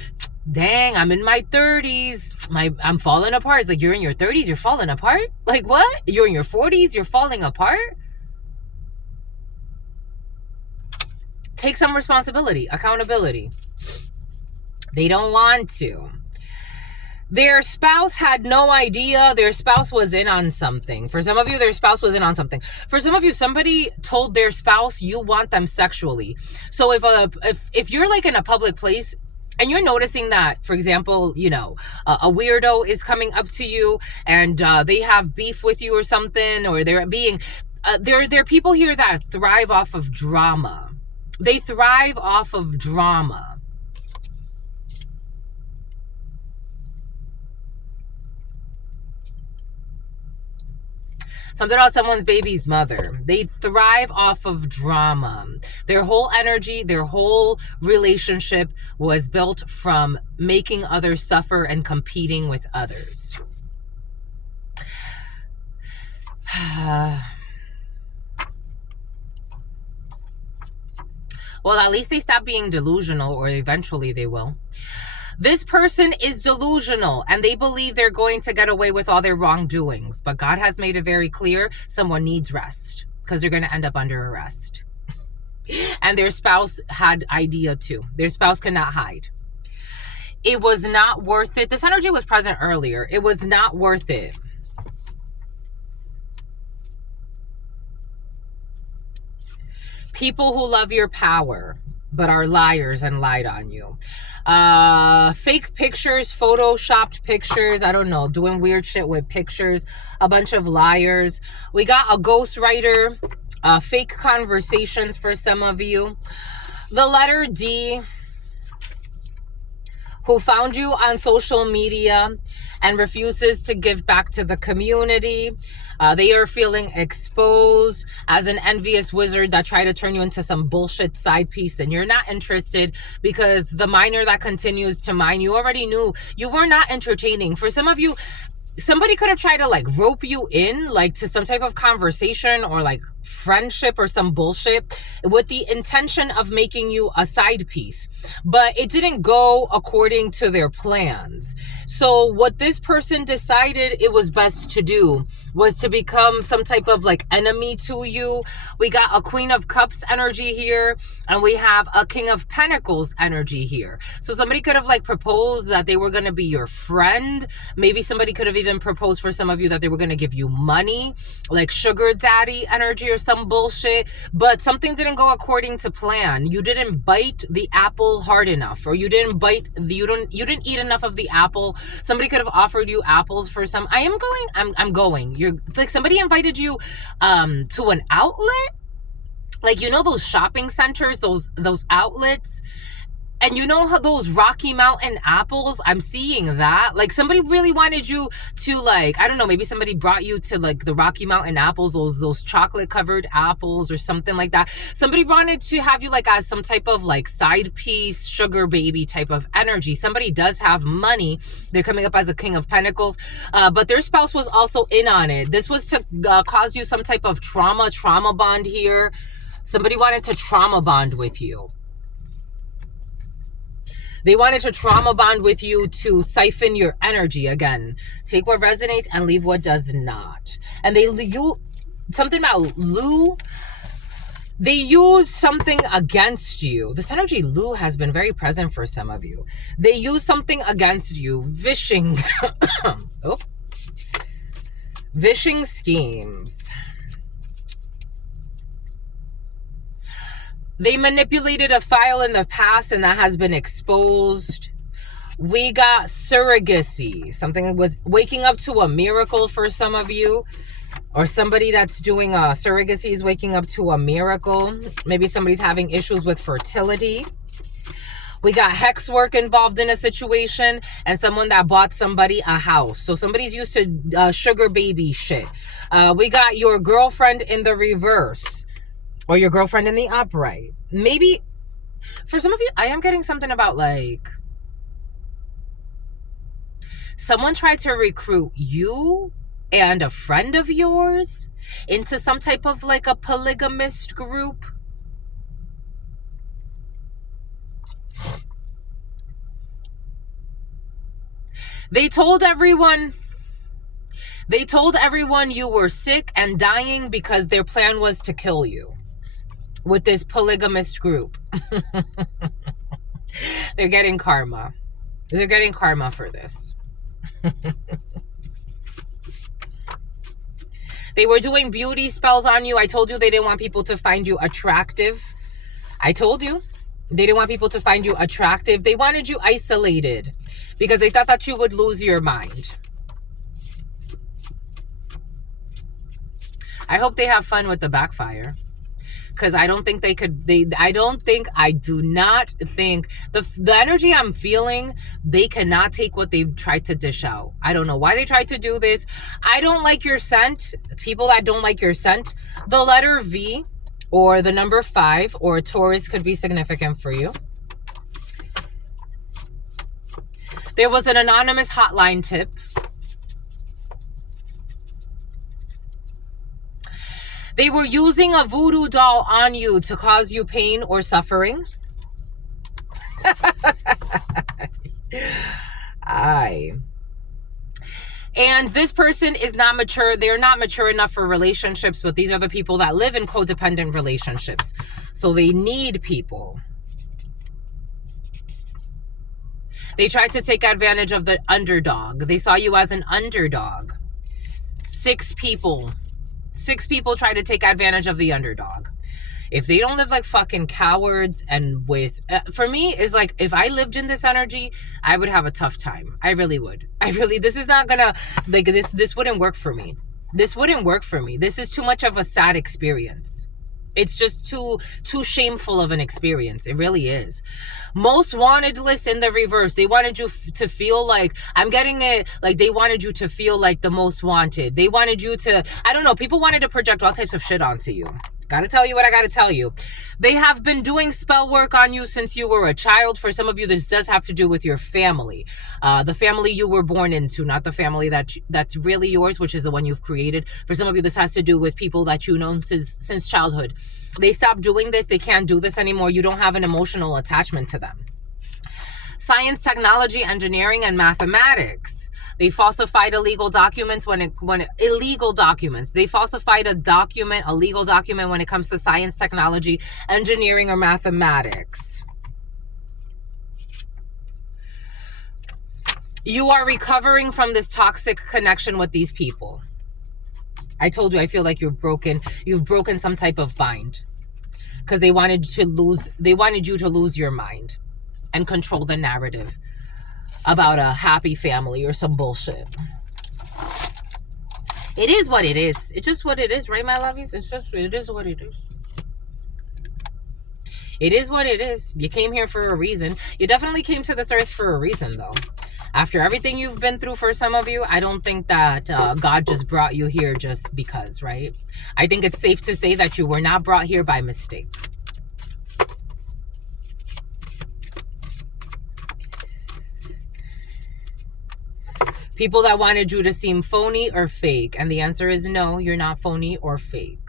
dang, I'm in my 30s. I'm falling apart. It's like, you're in your 30s, you're falling apart? Like what? You're in your 40s, you're falling apart? Take some responsibility, accountability. They don't want to. Their spouse had no idea. Their spouse was in on something. For some of you, their spouse was in on something. For some of you, somebody told their spouse you want them sexually. So if you're like in a public place and you're noticing that, for example, you know, a weirdo is coming up to you and they have beef with you or something, or they're being, there are people here that thrive off of drama. They thrive off of drama. Something about someone's baby's mother. They thrive off of drama. Their whole energy, their whole relationship was built from making others suffer and competing with others. Well, at least they stop being delusional, or eventually they will. This person is delusional and they believe they're going to get away with all their wrongdoings. But God has made it very clear someone needs rest because they're going to end up under arrest. And their spouse had idea too. Their spouse cannot hide. It was not worth it. This energy was present earlier. It was not worth it. People who love your power but are liars and lied on you. Fake pictures, photoshopped pictures, I don't know, doing weird shit with pictures, a bunch of liars. We got a ghostwriter, fake conversations for some of you. The letter D, who found you on social media and refuses to give back to the community. They are feeling exposed as an envious wizard that tried to turn you into some bullshit side piece, and you're not interested because the miner that continues to mine, you already knew you were not entertaining. For some of you, somebody could have tried to like rope you in like to some type of conversation or like friendship or some bullshit with the intention of making you a side piece, but it didn't go according to their plans. So what this person decided it was best to do was to become some type of like enemy to you. We got a Queen of Cups energy here, and we have a King of Pentacles energy here. So somebody could have like proposed that they were going to be your friend. Maybe somebody could have even proposed for some of you that they were going to give you money, like sugar daddy energy or some bullshit, but something didn't go according to plan. You didn't bite the apple hard enough, or you didn't you didn't eat enough of the apple. Somebody could have offered you apples for some, I'm going. You're like, somebody invited you to an outlet, like, you know, those shopping centers, those outlets, And you know how those Rocky Mountain apples, I'm seeing that. Like somebody really wanted you to like, I don't know, maybe somebody brought you to like the Rocky Mountain apples, those chocolate covered apples or something like that. Somebody wanted to have you like as some type of like side piece, sugar baby type of energy. Somebody does have money. They're coming up as a King of Pentacles, but their spouse was also in on it. This was to cause you some type of trauma bond here. Somebody wanted to trauma bond with you. They wanted to trauma bond with you to siphon your energy. Again, take what resonates and leave what does not. And something about Lou, they use something against you. This energy, Lou, has been very present for some of you. They use something against you, vishing, vishing schemes. They manipulated a file in the past and that has been exposed. We got surrogacy, something with waking up to a miracle for some of you, or somebody that's doing surrogacy is waking up to a miracle. Maybe somebody's having issues with fertility. We got hex work involved in a situation and someone that bought somebody a house. So somebody's used to sugar baby shit. We got your girlfriend in the reverse. Or your girlfriend in the upright. Maybe, for some of you, I am getting something about like, someone tried to recruit you and a friend of yours into some type of like a polygamist group. They told everyone you were sick and dying because their plan was to kill you. With this polygamist group. They're getting karma. They're getting karma for this. They were doing beauty spells on you. I told you they didn't want people to find you attractive. I told you. They didn't want people to find you attractive. They wanted you isolated because they thought that you would lose your mind. I hope they have fun with the backfire. Because I don't think they could, I do not think, the energy I'm feeling, they cannot take what they've tried to dish out. I don't know why they tried to do this. I don't like your scent. People that don't like your scent, the letter V or the number 5 or a Taurus could be significant for you. There was an anonymous hotline tip. They were using a voodoo doll on you to cause you pain or suffering. And this person is not mature. They're not mature enough for relationships, but these are the people that live in codependent relationships. So they need people. They tried to take advantage of the underdog. They saw you as an underdog. 6 people try to take advantage of the underdog. If they don't live like fucking cowards and with, for me, is like, if I lived in this energy, I would have a tough time. I really would. This is not gonna, like, this wouldn't work for me. This wouldn't work for me. This is too much of a sad experience. It's just too shameful of an experience. It really is. Most wanted list in the reverse. They wanted you to feel like, I'm getting it, like they wanted you to feel like the most wanted. They wanted you to, I don't know, people wanted to project all types of shit onto you. Gotta tell you what I gotta tell you. They have been doing spell work on you since you were a child. For some of you, this does have to do with your family. The family you were born into, not the family that's really yours, which is the one you've created. For some of you, this has to do with people that you've known since childhood. They stopped doing this. They can't do this anymore. You don't have an emotional attachment to them. Science, technology, engineering, and mathematics. They falsified illegal documents illegal documents. They falsified a legal document when it comes to science, technology, engineering, or mathematics. You are recovering from this toxic connection with these people. I told you, I feel like you've broken some type of bind. Because they wanted you to lose your mind and control the narrative about a happy family or some bullshit. It is what it is. It's just what it is, right, my lovies? It is what it is. It is what it is. You came here for a reason. You definitely came to this earth for a reason, though. After everything you've been through, for some of you, I don't think that God just brought you here just because, right? I think it's safe to say that you were not brought here by mistake. People that wanted you to seem phony or fake. And the answer is no, you're not phony or fake.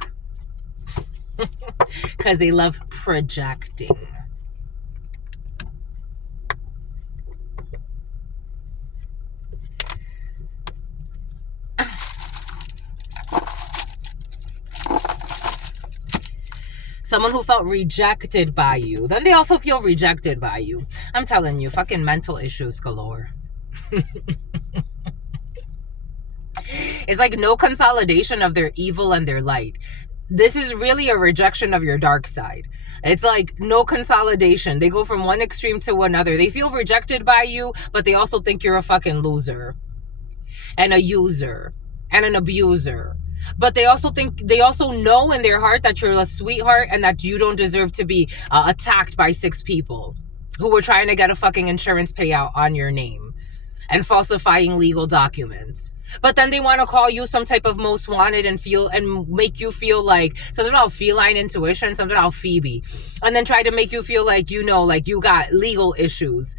Because they love projecting. Someone who felt rejected by you. Then they also feel rejected by you. I'm telling you, fucking mental issues galore. It's like no consolidation of their evil and their light. This is really a rejection of your dark side. It's like no consolidation. They go from one extreme to another. They feel rejected by you, but they also think you're a fucking loser and a user and an abuser. But they also know in their heart that you're a sweetheart and that you don't deserve to be attacked by 6 people who were trying to get a fucking insurance payout on your name and falsifying legal documents. But then they want to call you some type of most wanted and make you feel like something about feline intuition, something about Phoebe, and then try to make you feel like, you know, like you got legal issues.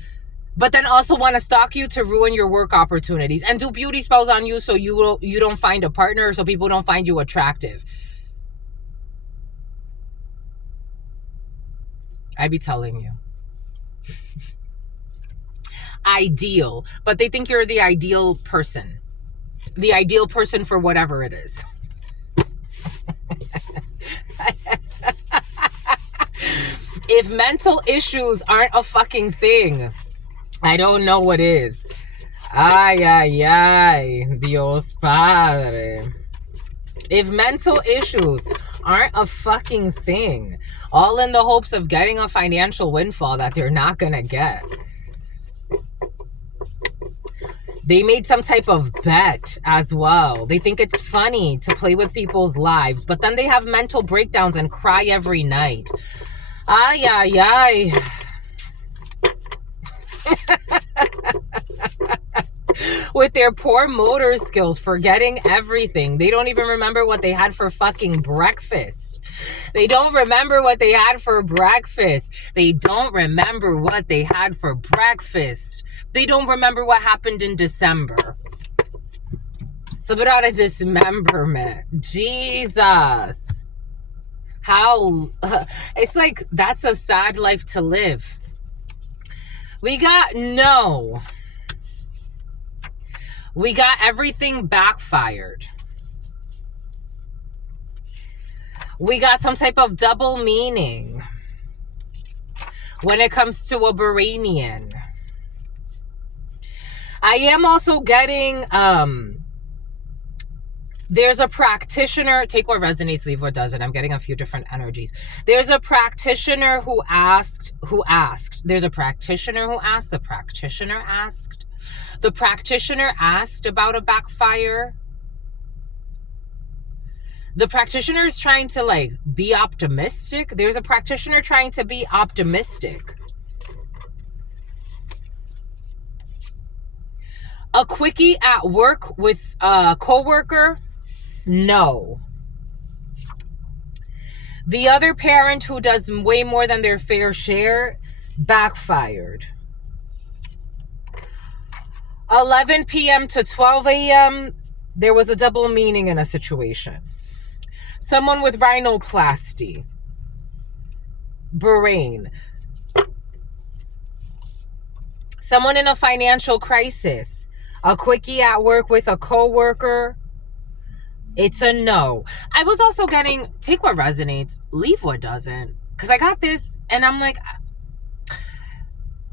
But then also want to stalk you to ruin your work opportunities and do beauty spells on you so you don't find a partner, so people don't find you attractive. I be telling you. Ideal, but they think you're the ideal person. The ideal person for whatever it is. If mental issues aren't a fucking thing, I don't know what is. Ay, ay, ay, Dios Padre. If mental issues aren't a fucking thing, all in the hopes of getting a financial windfall that they're not gonna get. They made some type of bet as well. They think it's funny to play with people's lives, but then they have mental breakdowns and cry every night. Ay, ay, ay. With their poor motor skills, forgetting everything. They don't even remember what they had for fucking breakfast. They don't remember what they had for breakfast. They don't remember what they had for breakfast. They don't remember what happened in December. So without a dismemberment. Jesus. How? It's like, that's a sad life to live. We got no. We got everything backfired. We got some type of double meaning when it comes to a Baranian. I am also getting, there's a practitioner, take what resonates, leave what doesn't. I'm getting a few different energies. There's a practitioner who asked, there's a practitioner who asked, the practitioner asked about a backfire. The practitioner is trying to like be optimistic. There's a practitioner trying to be optimistic. A quickie at work with a coworker? No. The other parent who does way more than their fair share? Backfired. 11 p.m. to 12 a.m., there was a double meaning in a situation. Someone with rhinoplasty. Brain. Someone in a financial crisis. A quickie at work with a coworker. It's a no. I was also getting, take what resonates, leave what doesn't. Because I got this and I'm like,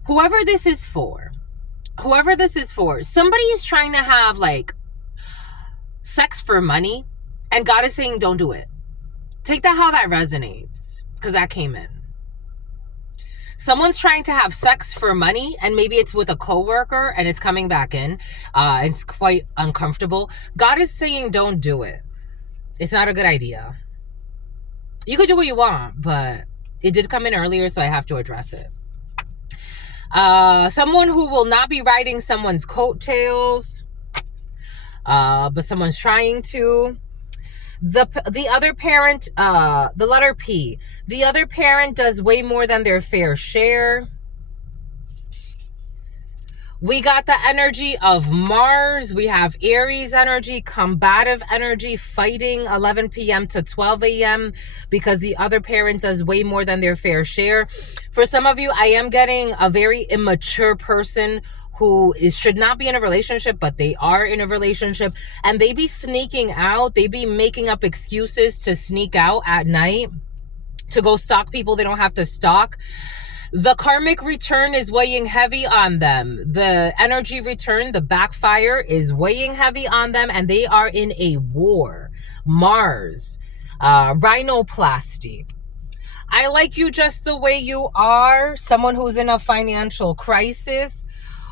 whoever this is for, somebody is trying to have like sex for money and God is saying don't do it. Take that how that resonates, because that came in. Someone's trying to have sex for money and maybe it's with a coworker and it's coming back in. It's quite uncomfortable. God is saying don't do it. It's not a good idea. You could do what you want, but it did come in earlier, so I have to address it. Someone who will not be riding someone's coattails, but someone's trying to. The other parent, the letter P, the other parent does way more than their fair share. We got the energy of Mars. We have Aries energy, combative energy, fighting 11 p.m. to 12 a.m. because the other parent does way more than their fair share. For some of you, I am getting a very immature person who should not be in a relationship, but they are in a relationship, and they be sneaking out. They be making up excuses to sneak out at night to go stalk people they don't have to stalk. The karmic return is weighing heavy on them. The energy return, the backfire, is weighing heavy on them, and they are in a war. Mars, rhinoplasty. I like you just the way you are. Someone who's in a financial crisis.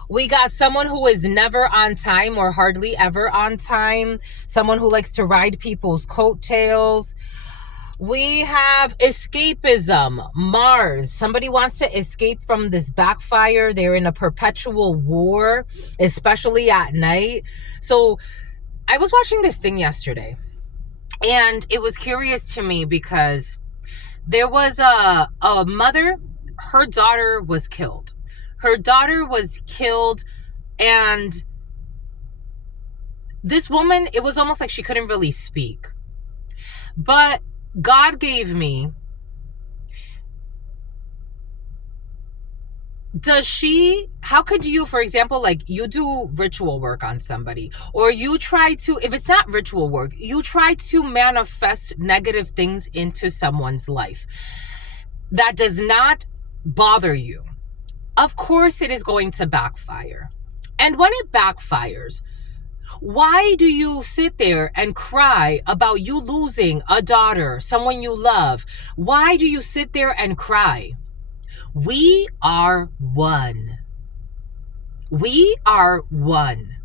We got someone who is never on time or hardly ever on time. Someone who likes to ride people's coattails. We have escapism, Mars. Somebody wants to escape from this backfire. They're in a perpetual war, especially at night. So I was watching this thing yesterday, and it was curious to me because there was a mother, her daughter was killed. Her daughter was killed, and this woman, it was almost like she couldn't really speak. But God gave me, how could you, for example, like you do ritual work on somebody, or you try to, if it's not ritual work, you try to manifest negative things into someone's life that does not bother you. Of course it is going to backfire. And when it backfires, why do you sit there and cry about you losing a daughter, someone you love? Why do you sit there and cry? We are one. We are one.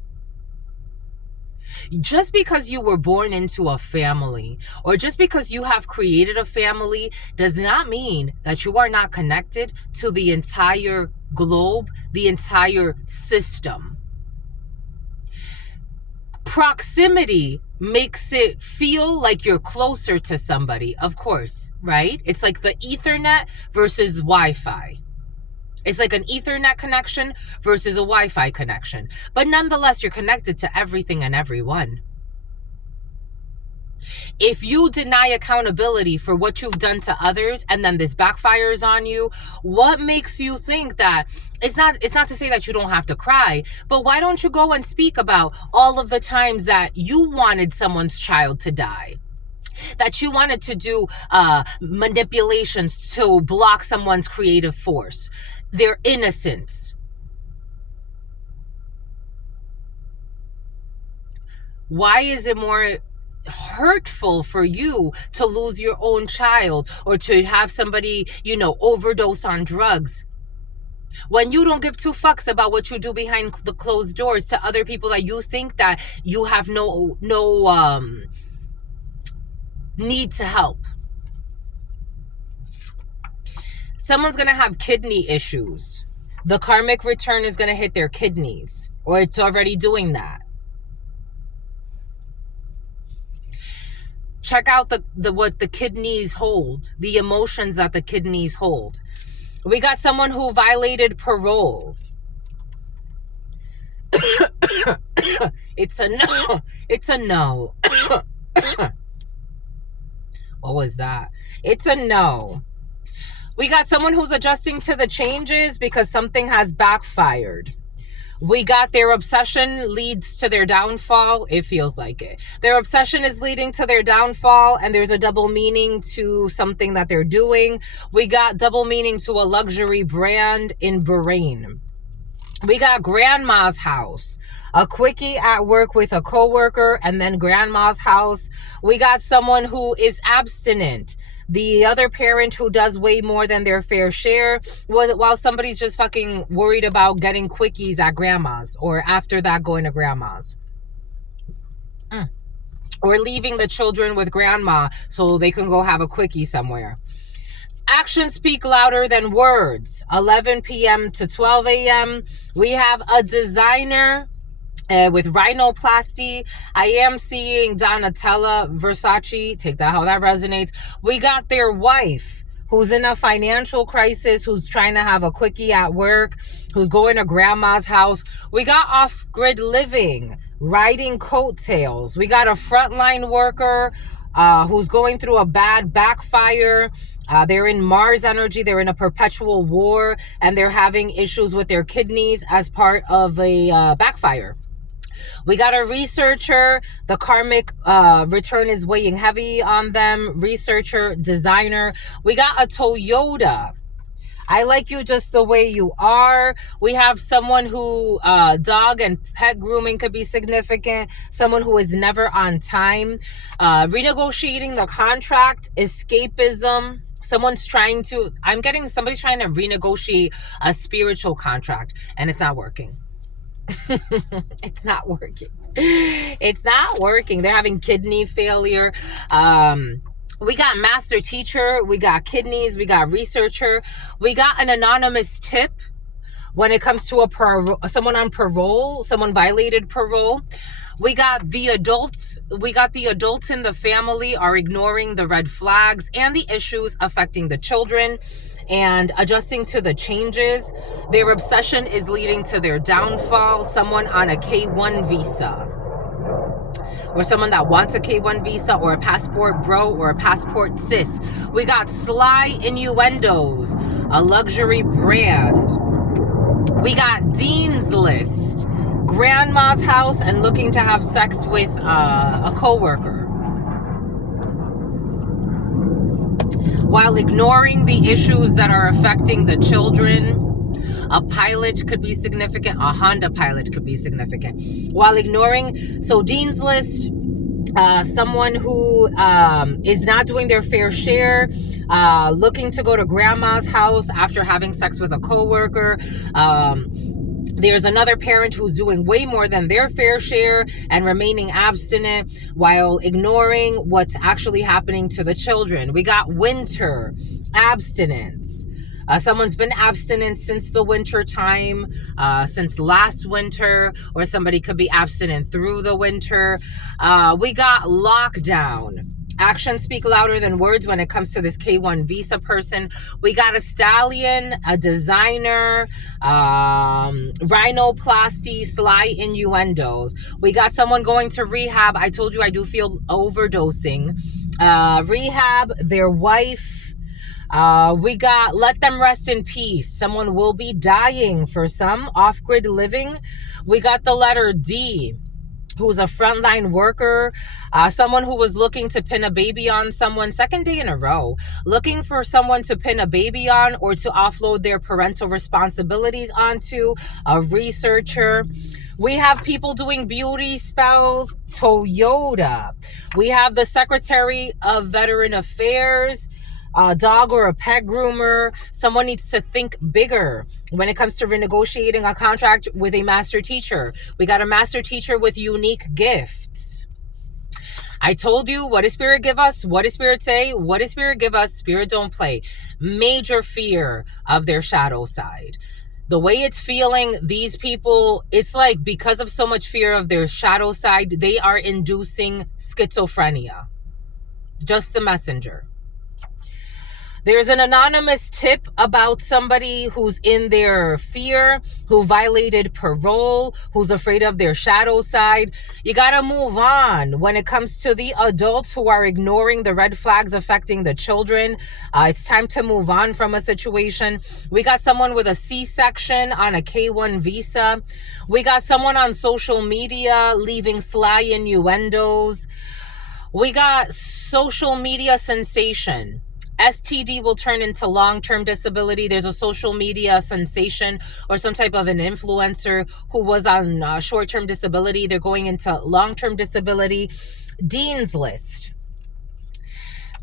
Just because you were born into a family, or just because you have created a family, does not mean that you are not connected to the entire globe, the entire system. Proximity makes it feel like you're closer to somebody, of course, right? It's like the Ethernet versus Wi-Fi. It's like an Ethernet connection versus a Wi-Fi connection. But nonetheless, you're connected to everything and everyone. If you deny accountability for what you've done to others, and then this backfires on you, what makes you think that it's not to say that you don't have to cry, but why don't you go and speak about all of the times that you wanted someone's child to die? That you wanted to do manipulations to block someone's creative force, their innocence. Why is it more hurtful for you to lose your own child, or to have somebody, overdose on drugs, when you don't give two fucks about what you do behind the closed doors to other people that you think that you have no need to help? Someone's gonna have kidney issues. The karmic return is gonna hit their kidneys, or it's already doing that. Check out what the kidneys hold, the emotions that the kidneys hold. We got someone who violated parole. It's a no. It's a no. What was that? It's a no. We got someone who's adjusting to the changes because something has backfired. We got their obsession leads to their downfall. It feels like it. Their obsession is leading to their downfall, and there's a double meaning to something that they're doing. We got double meaning to a luxury brand in Bahrain. We got grandma's house, a quickie at work with a coworker, and then grandma's house. We got someone who is abstinent. The other parent who does way more than their fair share, while somebody's just fucking worried about getting quickies at grandma's, or after that going to grandma's. Or leaving the children with grandma so they can go have a quickie somewhere. Actions speak louder than words. 11 p.m. to 12 a.m. We have a designer with rhinoplasty. I am seeing Donatella Versace. Take that how that resonates. We got their wife who's in a financial crisis, who's trying to have a quickie at work, who's going to grandma's house. We got off-grid living, riding coattails. We got a frontline worker who's going through a bad backfire. They're in Mars energy. They're in a perpetual war, and they're having issues with their kidneys as part of a backfire. We got a researcher. The karmic return is weighing heavy on them. Researcher, designer. We got a Toyota. I like you just the way you are. We have someone who dog and pet grooming could be significant. Someone who is never on time. Renegotiating the contract. Escapism. Somebody's trying to renegotiate a spiritual contract, and it's not working. It's not working. It's not working. They're having kidney failure. We got master teacher. We got kidneys. We got researcher. We got an anonymous tip when it comes to someone on parole. Someone violated parole. We got the adults. We got the adults in the family are ignoring the red flags and the issues affecting the children and adjusting to the changes. Their obsession is leading to their downfall. Someone on a K1 visa, or someone that wants a K1 visa, or a passport bro, or a passport sis. We got sly innuendos, a luxury brand. We got Dean's List, grandma's house, and looking to have sex with a coworker, while ignoring the issues that are affecting the children. A pilot could be significant. A Honda pilot could be significant. While ignoring, so Dean's List, someone who is not doing their fair share, looking to go to grandma's house after having sex with a coworker. There's another parent who's doing way more than their fair share and remaining abstinent while ignoring what's actually happening to the children. We got winter, abstinence. Someone's been abstinent since the winter time, since last winter, or somebody could be abstinent through the winter. We got lockdown. Actions speak louder than words when it comes to this K1 visa person. We got a stallion, a designer, rhinoplasty, sly innuendos. We got someone going to rehab. I told you I do feel overdosing. Rehab, their wife. We got let them rest in peace. Someone will be dying for some. Off-grid living. We got the letter D, who's a frontline worker, someone who was looking to pin a baby on someone, second day in a row, looking for someone to pin a baby on or to offload their parental responsibilities onto, a researcher. We have people doing beauty spells, Toyota. We have the Secretary of Veteran Affairs, a dog or a pet groomer. Someone needs to think bigger when it comes to renegotiating a contract with a master teacher. We got a master teacher with unique gifts. I told you, what does Spirit give us? What does Spirit say? What does Spirit give us? Spirit don't play. Major fear of their shadow side. The way it's feeling, these people, it's like because of so much fear of their shadow side, they are inducing schizophrenia. Just the messenger. There's an anonymous tip about somebody who's in their fear, who violated parole, who's afraid of their shadow side. You got to move on when it comes to the adults who are ignoring the red flags affecting the children. It's time to move on from a situation. We got someone with a C-section on a K1 visa. We got someone on social media leaving sly innuendos. We got social media sensation. STD will turn into long-term disability. There's a social media sensation or some type of an influencer who was on short-term disability. They're going into long-term disability. Dean's List.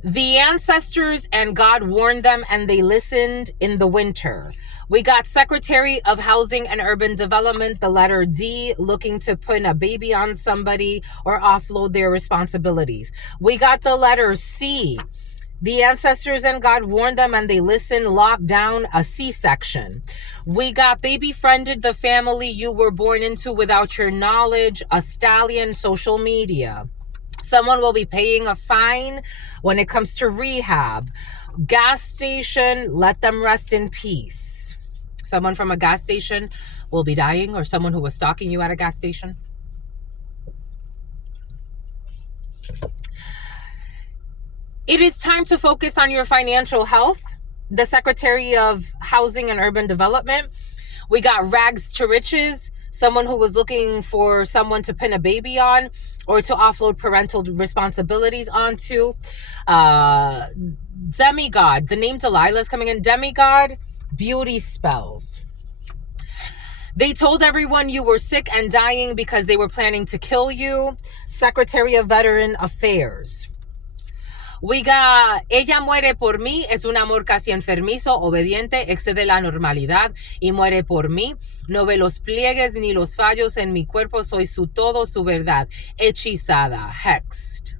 The ancestors and God warned them and they listened in the winter. We got Secretary of Housing and Urban Development, the letter D, looking to put a baby on somebody or offload their responsibilities. We got the letter C, The ancestors and God warned them and they listened, locked down a C-section. We got they befriended the family you were born into without your knowledge, a stallion, social media. Someone will be paying a fine when it comes to rehab. Gas station, let them rest in peace. Someone from a gas station will be dying, or someone who was stalking you at a gas station. It is time to focus on your financial health. The Secretary of Housing and Urban Development. We got rags to riches, someone who was looking for someone to pin a baby on or to offload parental responsibilities onto. Demigod, the name Delilah is coming in. Demigod, beauty spells. They told everyone you were sick and dying because they were planning to kill you. Secretary of Veteran Affairs. We got, ella muere por mí, es un amor casi enfermizo, obediente, excede la normalidad y muere por mí. No ve los pliegues ni los fallos en mi cuerpo, soy su todo, su verdad. Hechizada, hexed.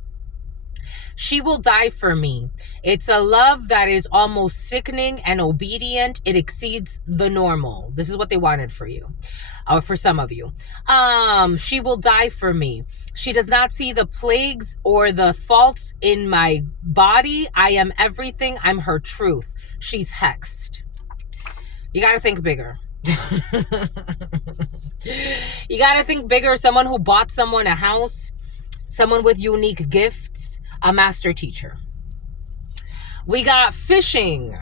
She will die for me. It's a love that is almost sickening and obedient. It exceeds the normal. This is what they wanted for you, or for some of you. She will die for me. She does not see the plagues or the faults in my body. I am everything. I'm her truth. She's hexed. You got to think bigger. You got to think bigger. Someone who bought someone a house, someone with unique gifts, a master teacher. We got fishing.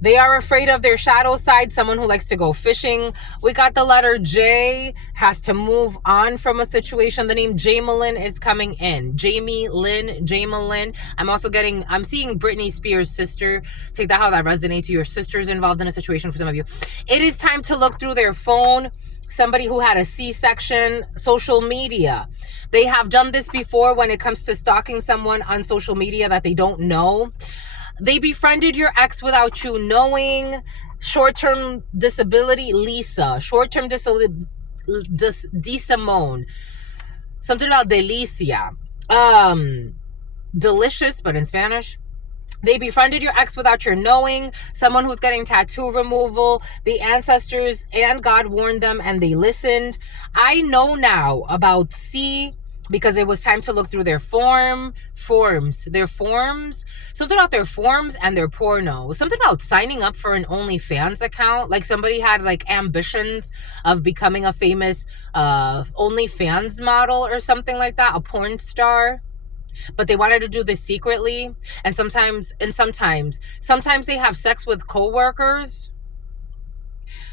They are afraid of their shadow side, someone who likes to go fishing. We got the letter J, has to move on from a situation. The name Jamelyn is coming in. Jamie Lynn, Jamelyn. I'm seeing Britney Spears' sister. Take that how that resonates. Your sister's involved in a situation for some of you. It is time to look through their phone. Somebody who had a C-section, social media. They have done this before when it comes to stalking someone on social media that they don't know. They befriended your ex without you knowing. Short-term disability, Lisa. Short-term disability, DeSimone. Something about delicia. Delicious, but in Spanish. They befriended your ex without your knowing. Someone who's getting tattoo removal. The ancestors and God warned them and they listened. I know now about C, because it was time to look through their forms, something about their forms and their porno, something about signing up for an OnlyFans account. Like somebody had like ambitions of becoming a famous OnlyFans model or something like that, a porn star. But they wanted to do this secretly. And sometimes they have sex with coworkers.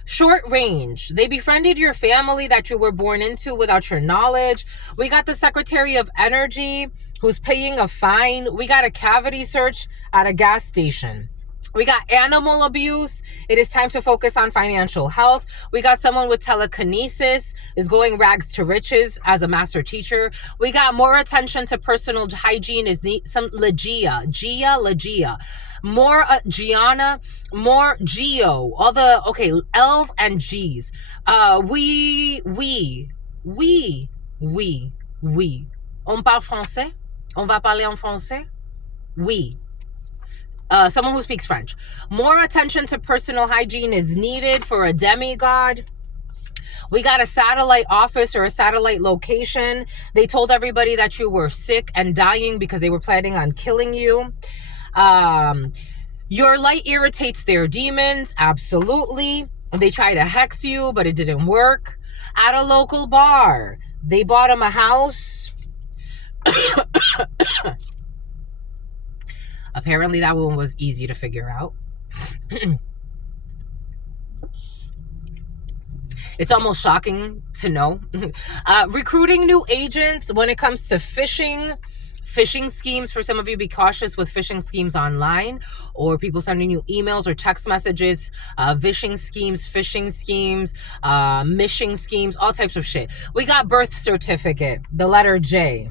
Short range. They befriended your family that you were born into without your knowledge. We got the Secretary of Energy who's paying a fine. We got a cavity search at a gas station. We got animal abuse. It is time to focus on financial health. We got someone with telekinesis, is going rags to riches as a master teacher. We got more attention to personal hygiene, is some Legia. More Gianna, more Geo. All the, okay, L's and G's. We. On parle français? On va parler en français? Oui. Someone who speaks French. More attention to personal hygiene is needed for a demigod. We got a satellite office or a satellite location. They told everybody that you were sick and dying because they were planning on killing you. Your light irritates their demons. Absolutely. They try to hex you, but it didn't work. At a local bar, they bought him a house. Apparently that one was easy to figure out. It's almost shocking to know. Recruiting new agents when it comes to phishing schemes. For some of you, be cautious with phishing schemes online or people sending you emails or text messages, phishing schemes, mishing schemes, all types of shit. We got birth certificate, the letter J.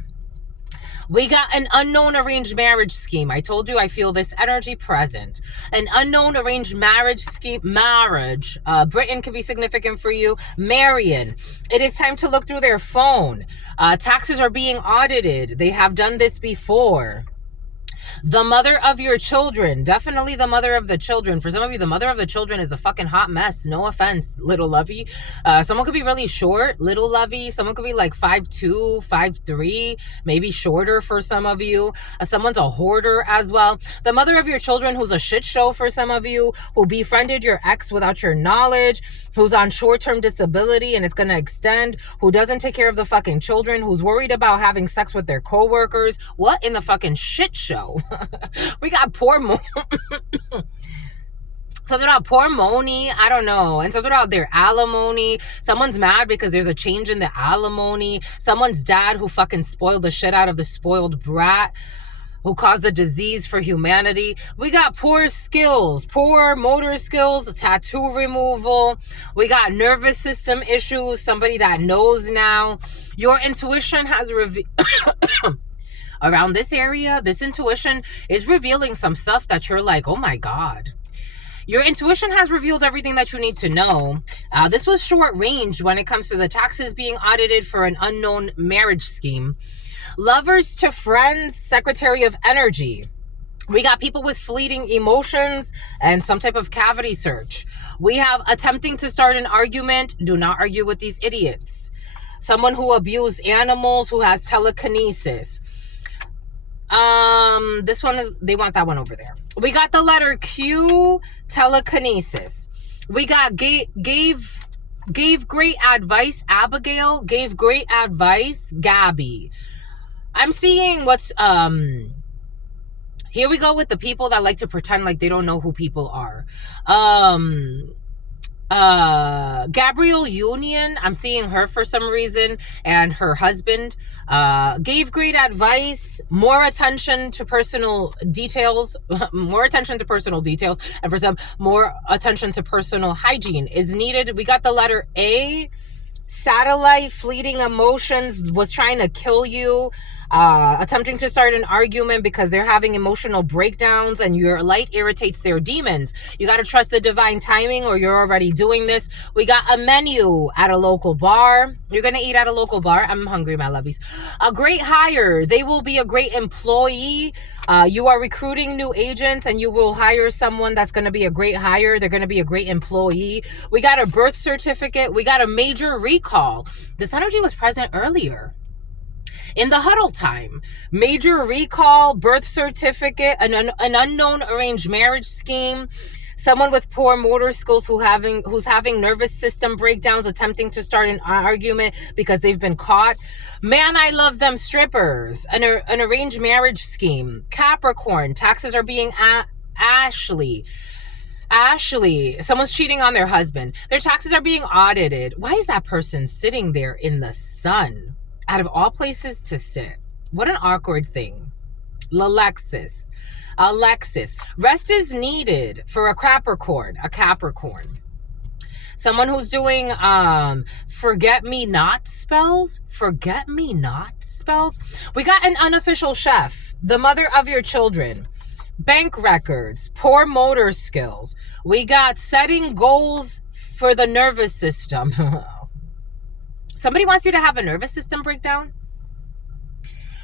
We got an unknown arranged marriage scheme. I told you I feel this energy present. An unknown arranged marriage scheme. Britain could be significant for you. Marion. It is time to look through their phone. Taxes are being audited. They have done this before. The mother of your children. Definitely the mother of the children. For some of you, the mother of the children is a fucking hot mess. No offense, little lovey. Someone could be really short, little lovey. Someone could be like 5'2", 5'3", maybe shorter for some of you. Someone's a hoarder as well. The mother of your children who's a shit show for some of you, who befriended your ex without your knowledge, who's on short-term disability and it's going to extend, who doesn't take care of the fucking children, who's worried about having sex with their coworkers. What in the fucking shit show? We got poor something about poor Moni, I don't know, and something about their alimony. Someone's mad because there's a change in the alimony. Someone's dad who fucking spoiled the shit out of the spoiled brat, who caused a disease for humanity. We got poor skills, poor motor skills, tattoo removal. We got nervous system issues, somebody that knows now. Your intuition has revealed... Around this area, this intuition is revealing some stuff that you're like, oh my God. Your intuition has revealed everything that you need to know. This was short range when it comes to the taxes being audited for an unknown marriage scheme. Lovers to friends, Secretary of Energy. We got people with fleeting emotions and some type of cavity search. We have attempting to start an argument. Do not argue with these idiots. Someone who abused animals, who has telekinesis. This one is, they want that one over there. We got the letter Q, telekinesis. We got gave great advice, Abigail. Gave great advice, Gabby. I'm seeing what's, here we go with the people that like to pretend like they don't know who people are. Gabrielle Union, I'm seeing her for some reason, and her husband gave great advice, more attention to personal details, and for some, more attention to personal hygiene is needed. We got the letter A, satellite, fleeting emotions, was trying to kill you, attempting to start an argument because they're having emotional breakdowns and your light irritates their demons. You got to trust the divine timing or you're already doing this. We got a menu at a local bar. You're going to eat at a local bar. I'm hungry, my lovies. A great hire. They will be a great employee. You are recruiting new agents and you will hire someone that's going to be a great hire. They're going to be a great employee. We got a birth certificate. We got a major recall. This energy was present earlier in the huddle time. Major recall, birth certificate, an unknown arranged marriage scheme, someone with poor motor skills who's having nervous system breakdowns, attempting to start an argument because they've been caught. Man, I love them strippers, an arranged marriage scheme. Capricorn, taxes are being Ashley, someone's cheating on their husband. Their taxes are being audited. Why is that person sitting there in the sun? Out of all places to sit. What an awkward thing. Alexis. Rest is needed for a Capricorn. Someone who's doing forget-me-not spells. Forget-me-not spells. We got an unofficial chef. The mother of your children. Bank records. Poor motor skills. We got setting goals for the nervous system. Somebody wants you to have a nervous system breakdown.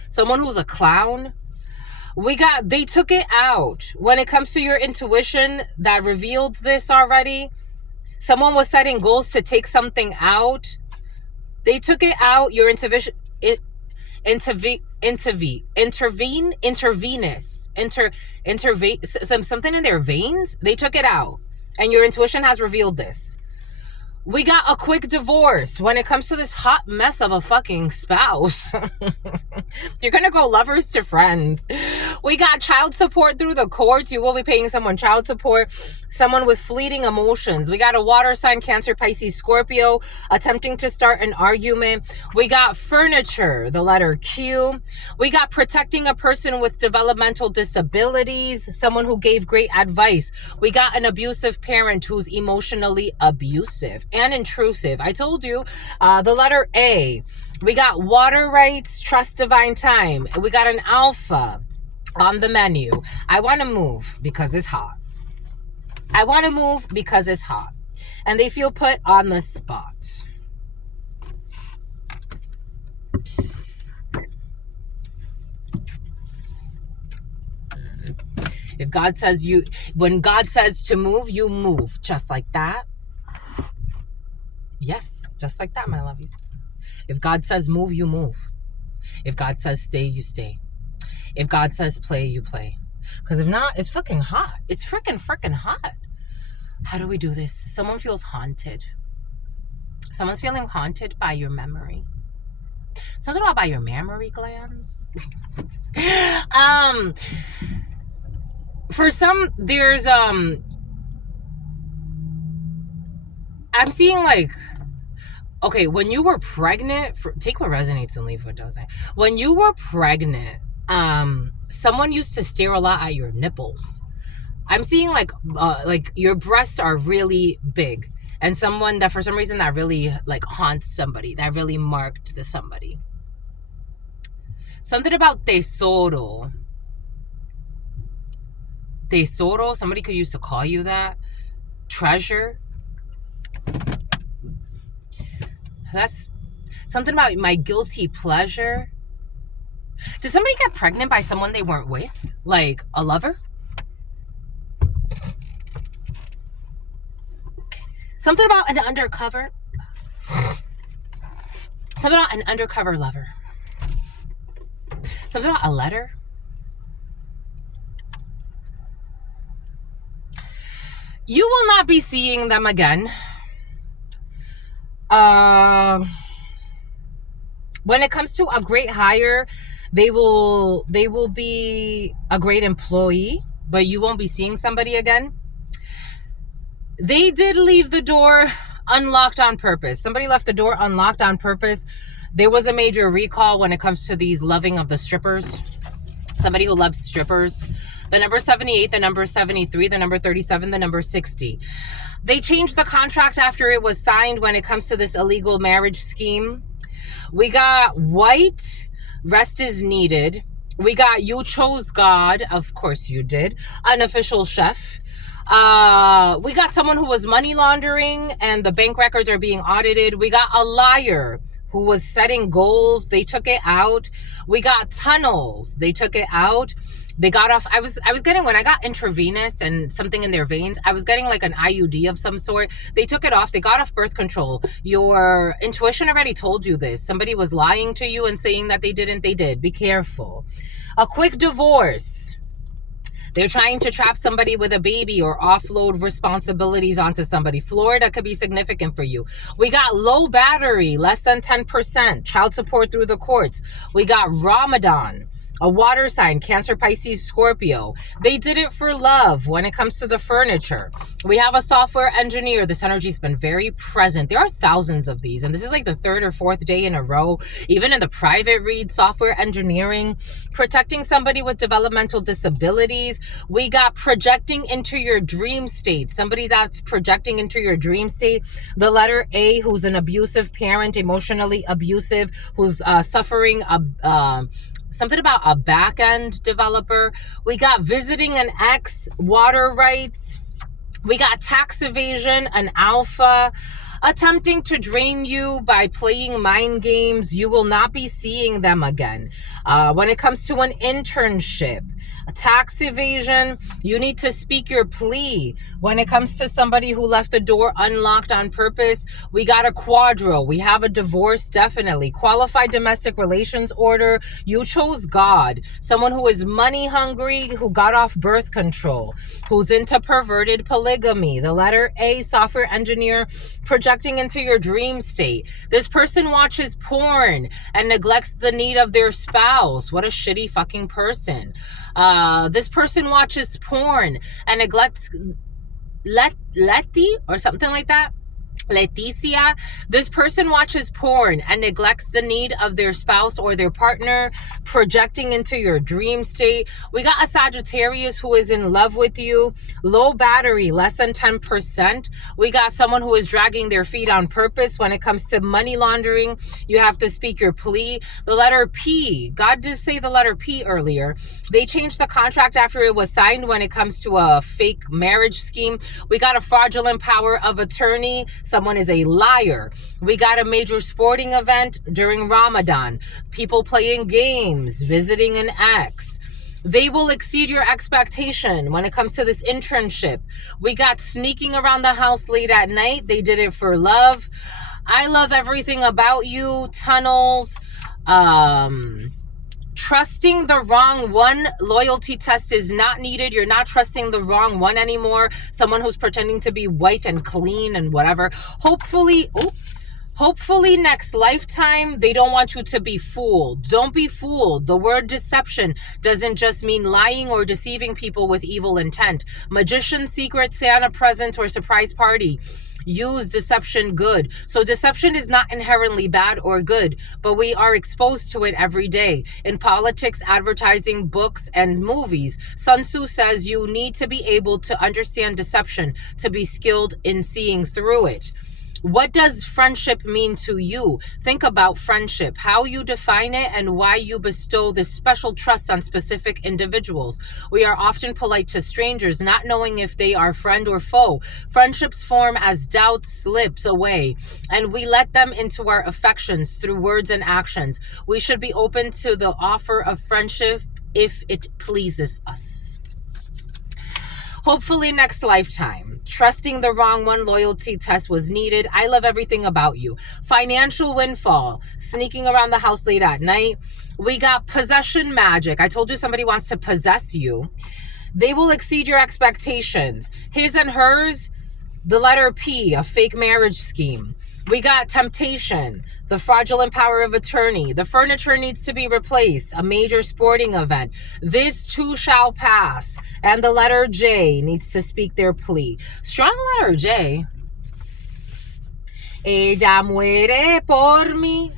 Someone who's a clown. We got, they took it out. When it comes to your intuition that revealed this already, someone was setting goals to take something out. They took it out. Your intuition, something in their veins. They took it out. And your intuition has revealed this. We got a quick divorce when it comes to this hot mess of a fucking spouse. You're going to go lovers to friends. We got child support through the courts. You will be paying someone child support. Someone with fleeting emotions. We got a water sign, Cancer, Pisces, Scorpio, attempting to start an argument. We got furniture, the letter Q. We got protecting a person with developmental disabilities. Someone who gave great advice. We got an abusive parent who's emotionally abusive and intrusive. I told you, the letter A. We got water rights, trust divine time. We got an alpha on the menu. I want to move because it's hot. And they feel put on the spot. If God says when God says to move, you move. Just like that. Yes, just like that, my lovies. If God says move, you move. If God says stay, you stay. If God says play, you play. Because if not, it's fucking hot. It's freaking hot. How do we do this? Someone feels haunted. Someone's feeling haunted by your memory. Something about by your mammary glands. For some, there's I'm seeing like, okay, when you were pregnant, take what resonates and leave what doesn't. When you were pregnant, someone used to stare a lot at your nipples. I'm seeing like your breasts are really big, and someone that for some reason that really like haunts somebody, that really marked the somebody. Something about tesoro. Tesoro, somebody could used to call you that. Treasure. That's something about my guilty pleasure. Did somebody get pregnant by someone they weren't with? Like a lover? Something about an undercover. Something about an undercover lover. Something about a letter. You will not be seeing them again. When it comes to a great hire, they will be a great employee, but you won't be seeing somebody again. They did leave the door unlocked on purpose. Somebody left the door unlocked on purpose. There was a major recall when it comes to these loving of the strippers. Somebody who loves strippers. The number 78, the number 73, the number 37, the number 60. They changed the contract after it was signed when it comes to this illegal marriage scheme. We got white, rest is needed. We got you chose God. Of course you did. Unofficial chef. We got someone who was money laundering and the bank records are being audited. We got a liar who was setting goals. They took it out. We got tunnels. They took it out. They got off. I was getting, when I got intravenous and something in their veins, I was getting like an IUD of some sort. They took it off. They got off birth control. Your intuition already told you this. Somebody was lying to you and saying that they didn't. They did. Be careful. A quick divorce. They're trying to trap somebody with a baby or offload responsibilities onto somebody. Florida could be significant for you. We got low battery, less than 10%, child support through the courts. We got Ramadan, a water sign, Cancer, Pisces, Scorpio. They did it for love when it comes to the furniture. We have a software engineer. This energy's been very present. There are thousands of these, and this is like the third or fourth day in a row. Even in the private read, software engineering, protecting somebody with developmental disabilities. We got projecting into your dream state. Somebody that's projecting into your dream state. The letter A, who's an abusive parent, emotionally abusive, who's suffering something about a back-end developer. We got visiting an ex, water rights. We got tax evasion, an alpha, attempting to drain you by playing mind games. You will not be seeing them again. When it comes to an internship, a tax evasion, you need to speak your plea. When it comes to somebody who left the door unlocked on purpose, we got a quadro. We have a divorce, definitely. Qualified domestic relations order. You chose God. Someone who is money hungry, who got off birth control, who's into perverted polygamy. The letter A, software engineer, projecting into your dream state. This person watches porn and neglects the need of their spouse. What a shitty fucking person. This person watches porn and neglects Letty or something like that. Leticia, this person watches porn and neglects the need of their spouse or their partner, projecting into your dream state. We got a Sagittarius who is in love with you, low battery, less than 10%. We got someone who is dragging their feet on purpose. When it comes to money laundering, you have to speak your plea. The letter P, God did say the letter P earlier. They changed the contract after it was signed when it comes to a fake marriage scheme. We got a fraudulent power of attorney. Someone is a liar. We got a major sporting event during Ramadan. People playing games, visiting an ex. They will exceed your expectation when it comes to this internship. We got sneaking around the house late at night. They did it for love. I love everything about you. Tunnels. Trusting the wrong one. Loyalty test is not needed. You're not trusting the wrong one anymore. Someone who's pretending to be white and clean and whatever. Hopefully next lifetime, they don't want you to be fooled. Don't be fooled. The word deception doesn't just mean lying or deceiving people with evil intent. Magician, secret, Santa present, or surprise party. Use deception good. So deception is not inherently bad or good, but we are exposed to it every day. In politics, advertising, books, and movies, Sun Tzu says you need to be able to understand deception to be skilled in seeing through it. What does friendship mean to you? Think about friendship, how you define it, and why you bestow this special trust on specific individuals. We are often polite to strangers, not knowing if they are friend or foe. Friendships form as doubt slips away, and we let them into our affections through words and actions. We should be open to the offer of friendship if it pleases us. Hopefully next lifetime. Trusting the wrong one. Loyalty test was needed. I love everything about you. Financial windfall. Sneaking around the house late at night. We got possession magic. I told you somebody wants to possess you. They will exceed your expectations. His and hers. The letter P. A fake marriage scheme. We got temptation, the fraudulent power of attorney. The furniture needs to be replaced, a major sporting event. This too shall pass. And the letter J needs to speak their plea. Strong letter J. Ella muere por mí.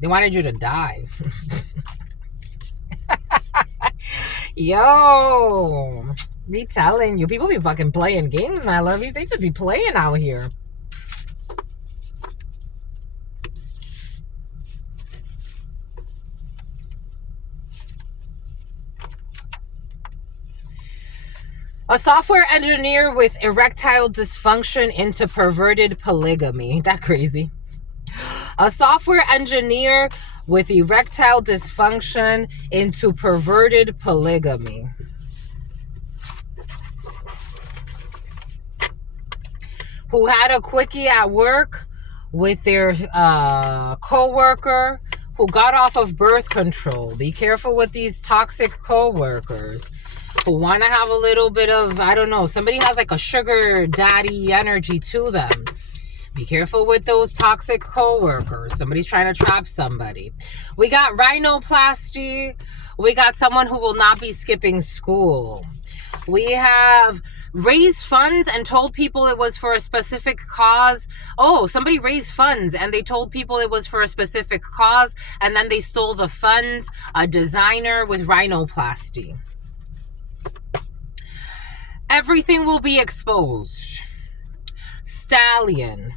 They wanted you to die. Yo, be telling you, people be fucking playing games, my lovies. They should be playing out here. A software engineer with erectile dysfunction into perverted polygamy. Ain't that crazy? A software engineer with erectile dysfunction into perverted polygamy. Who had a quickie at work with their co-worker who got off of birth control. Be careful with these toxic co-workers who want to have a little bit of, I don't know, somebody has like a sugar daddy energy to them. Be careful with those toxic co-workers. Somebody's trying to trap somebody. We got rhinoplasty. We got someone who will not be skipping school. We have raised funds and told people it was for a specific cause. Oh, somebody raised funds and they told people it was for a specific cause, and then they stole the funds. A designer with rhinoplasty. Everything will be exposed. Stallion.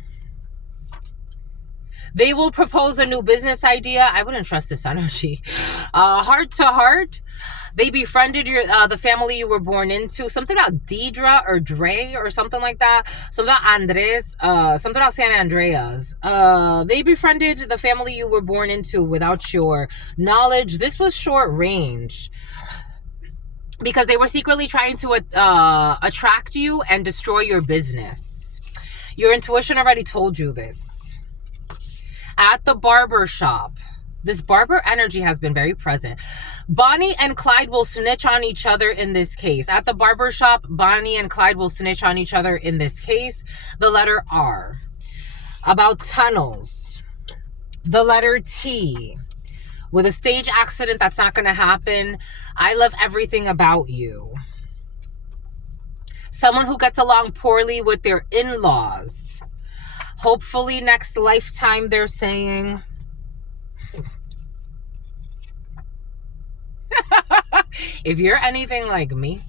They will propose a new business idea. I wouldn't trust this energy. Heart to heart. They befriended the family you were born into. Something about Deidre or Dre or something like that. Something about Andres. Something about San Andreas. They befriended the family you were born into without your knowledge. This was short range, because they were secretly trying to attract you and destroy your business. Your intuition already told you this. At the barber shop. This barber energy has been very present. Bonnie and Clyde will snitch on each other in this case. At the barber shop, Bonnie and Clyde will snitch on each other in this case. The letter R. About tunnels. The letter T. With a stage accident, that's not going to happen. I love everything about you. Someone who gets along poorly with their in-laws. Hopefully next lifetime, they're saying. If you're anything like me,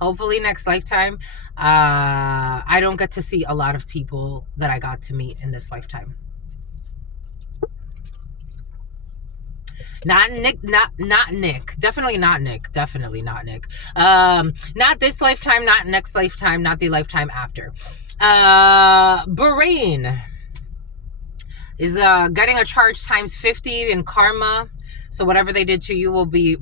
hopefully next lifetime, I don't get to see a lot of people that I got to meet in this lifetime. Not Nick. Definitely not Nick. Not this lifetime, not next lifetime, not the lifetime after. Bahrain is getting a charge times 50 in karma. So whatever they did to you will be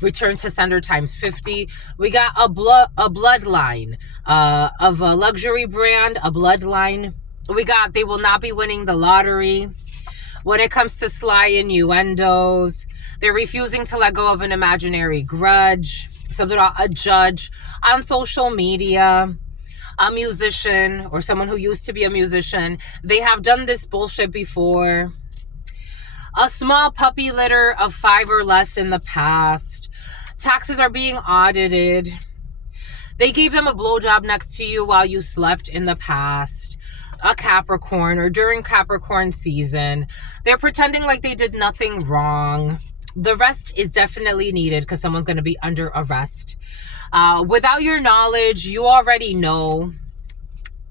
returned to sender times 50. We got a bloodline of a luxury brand, a bloodline. We got they will not be winning the lottery. When it comes to sly innuendos, they're refusing to let go of an imaginary grudge. Something about a judge on social media, a musician or someone who used to be a musician. They have done this bullshit before. A small puppy litter of 5 or less in the past. Taxes are being audited. They gave them a blowjob next to you while you slept in the past. A Capricorn or during Capricorn season. They're pretending like they did nothing wrong. The rest is definitely needed because someone's going to be under arrest. Without your knowledge, you already know.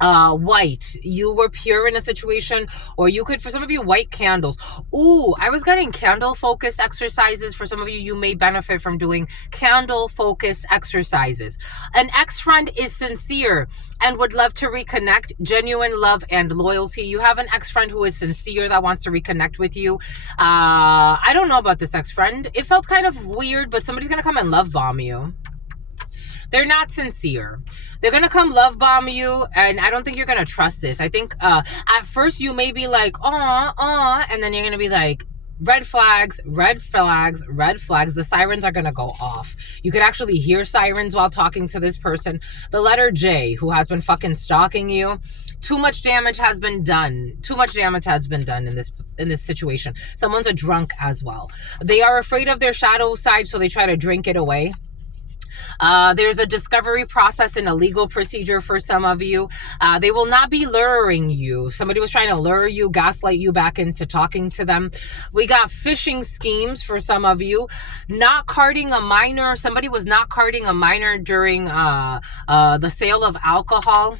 White, you were pure in a situation, or you could, for some of you, white candles. Ooh, I was getting candle focus exercises. For some of you, you may benefit from doing candle focus exercises. An ex-friend is sincere and would love to reconnect, genuine love and loyalty. You have an ex-friend who is sincere that wants to reconnect with you. I don't know about this ex-friend. It felt kind of weird, but somebody's gonna come and love bomb you. They're not sincere. They're going to come love bomb you, and I don't think you're going to trust this. I think at first you may be like, and then you're going to be like, red flags, red flags, red flags. The sirens are going to go off. You could actually hear sirens while talking to this person. The letter J, who has been fucking stalking you. Too much damage has been done. Too much damage has been done in this situation. Someone's a drunk as well. They are afraid of their shadow side, so they try to drink it away. There's a discovery process and a legal procedure for some of you. They will not be luring you. Somebody was trying to lure you, gaslight you back into talking to them. We got phishing schemes for some of you. Not carding a minor. Somebody was not carding a minor during the sale of alcohol.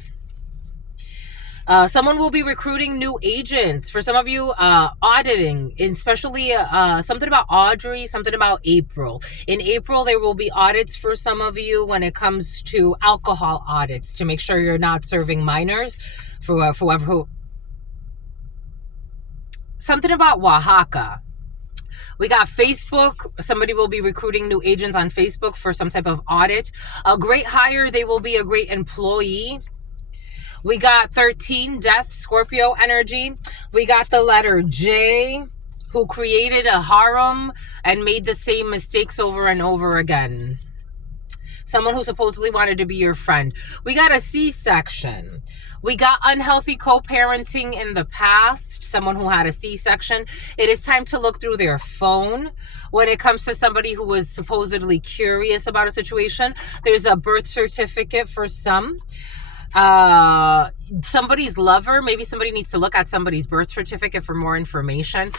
Someone will be recruiting new agents. For some of you, auditing, especially something about Audrey, something about April. In April, there will be audits for some of you when it comes to alcohol audits to make sure you're not serving minors. For whoever who. Something about Oaxaca. We got Facebook. Somebody will be recruiting new agents on Facebook for some type of audit. A great hire. They will be a great employee. We got 13, death, Scorpio energy. We got the letter J, who created a harem and made the same mistakes over and over again. Someone who supposedly wanted to be your friend. We got a C-section. We got unhealthy co-parenting in the past. Someone who had a C-section. It is time to look through their phone. When it comes to somebody who was supposedly curious about a situation, there's a birth certificate for some. Somebody's lover, maybe somebody needs to look at somebody's birth certificate for more information.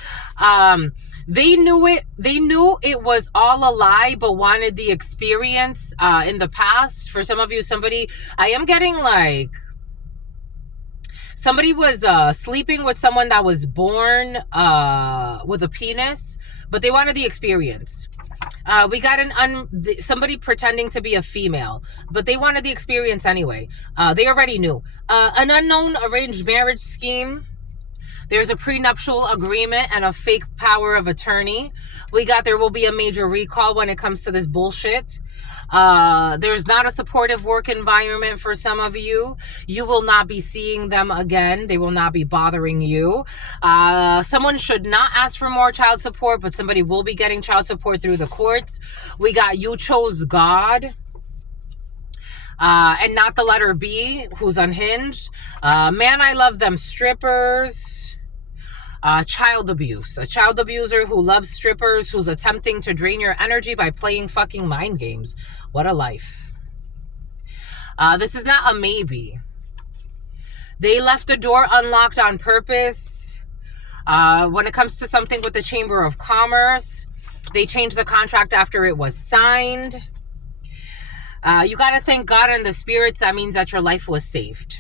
They knew it was all a lie, but wanted the experience in the past. For some of you, I am getting like somebody was sleeping with someone that was born with a penis, but they wanted the experience. We got somebody pretending to be a female, but they wanted the experience anyway. They already knew. An unknown arranged marriage scheme. There's a prenuptial agreement and a fake power of attorney. We got there will be a major recall when it comes to this bullshit. There's not a supportive work environment for some of you. You will not be seeing them again. They will not be bothering you. Someone should not ask for more child support, but somebody will be getting child support through the courts. We got you chose God. And not the letter B, who's unhinged. Man, I love them strippers. Child abuse. A child abuser who loves strippers, who's attempting to drain your energy by playing fucking mind games. What a life. This is not a maybe. They left the door unlocked on purpose. When it comes to something with the Chamber of Commerce, they changed the contract after it was signed. You got to thank God and the spirits. That means that your life was saved.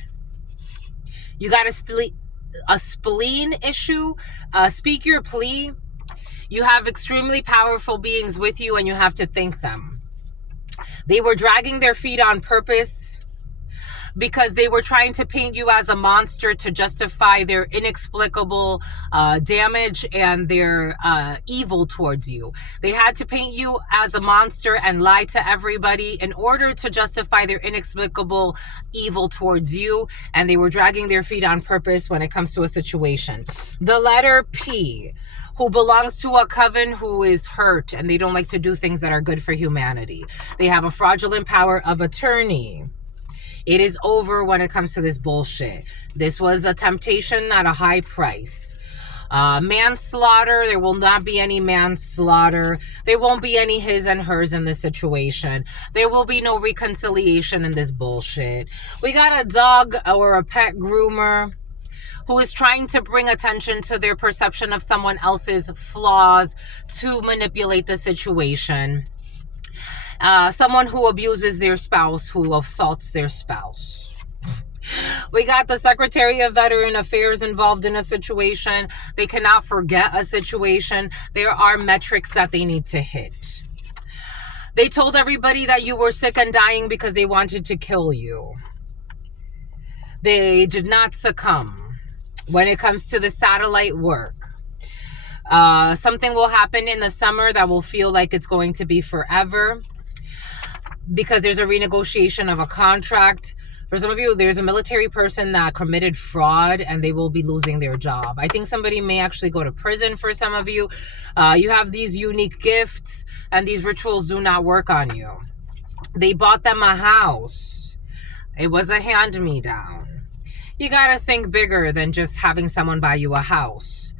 You got a spleen issue. Speak your plea. You have extremely powerful beings with you, and you have to thank them. They were dragging their feet on purpose. because they were trying to paint you as a monster to justify their inexplicable damage and their evil towards you. They had to paint you as a monster and lie to everybody in order to justify their inexplicable evil towards you, and they were dragging their feet on purpose when it comes to a situation. The letter P, who belongs to a coven who is hurt and they don't like to do things that are good for humanity. They have a fraudulent power of attorney. It is over when it comes to this bullshit. This was a temptation at a high price. Manslaughter, there will not be any manslaughter. There won't be any his and hers in this situation. There will be no reconciliation in this bullshit. We got a dog or a pet groomer who is trying to bring attention to their perception of someone else's flaws to manipulate the situation. Someone who abuses their spouse, who assaults their spouse. We got the Secretary of Veteran Affairs involved in a situation. They cannot forget a situation. There are metrics that they need to hit. They told everybody that you were sick and dying because they wanted to kill you. They did not succumb. When it comes to the satellite work, something will happen in the summer that will feel like it's going to be forever because there's a renegotiation of a contract. For some of you, there's a military person that committed fraud and they will be losing their job. I think somebody may actually go to prison for some of you. You have these unique gifts and these rituals do not work on you. They bought them a house. It was a hand-me-down. You got to think bigger than just having someone buy you a house.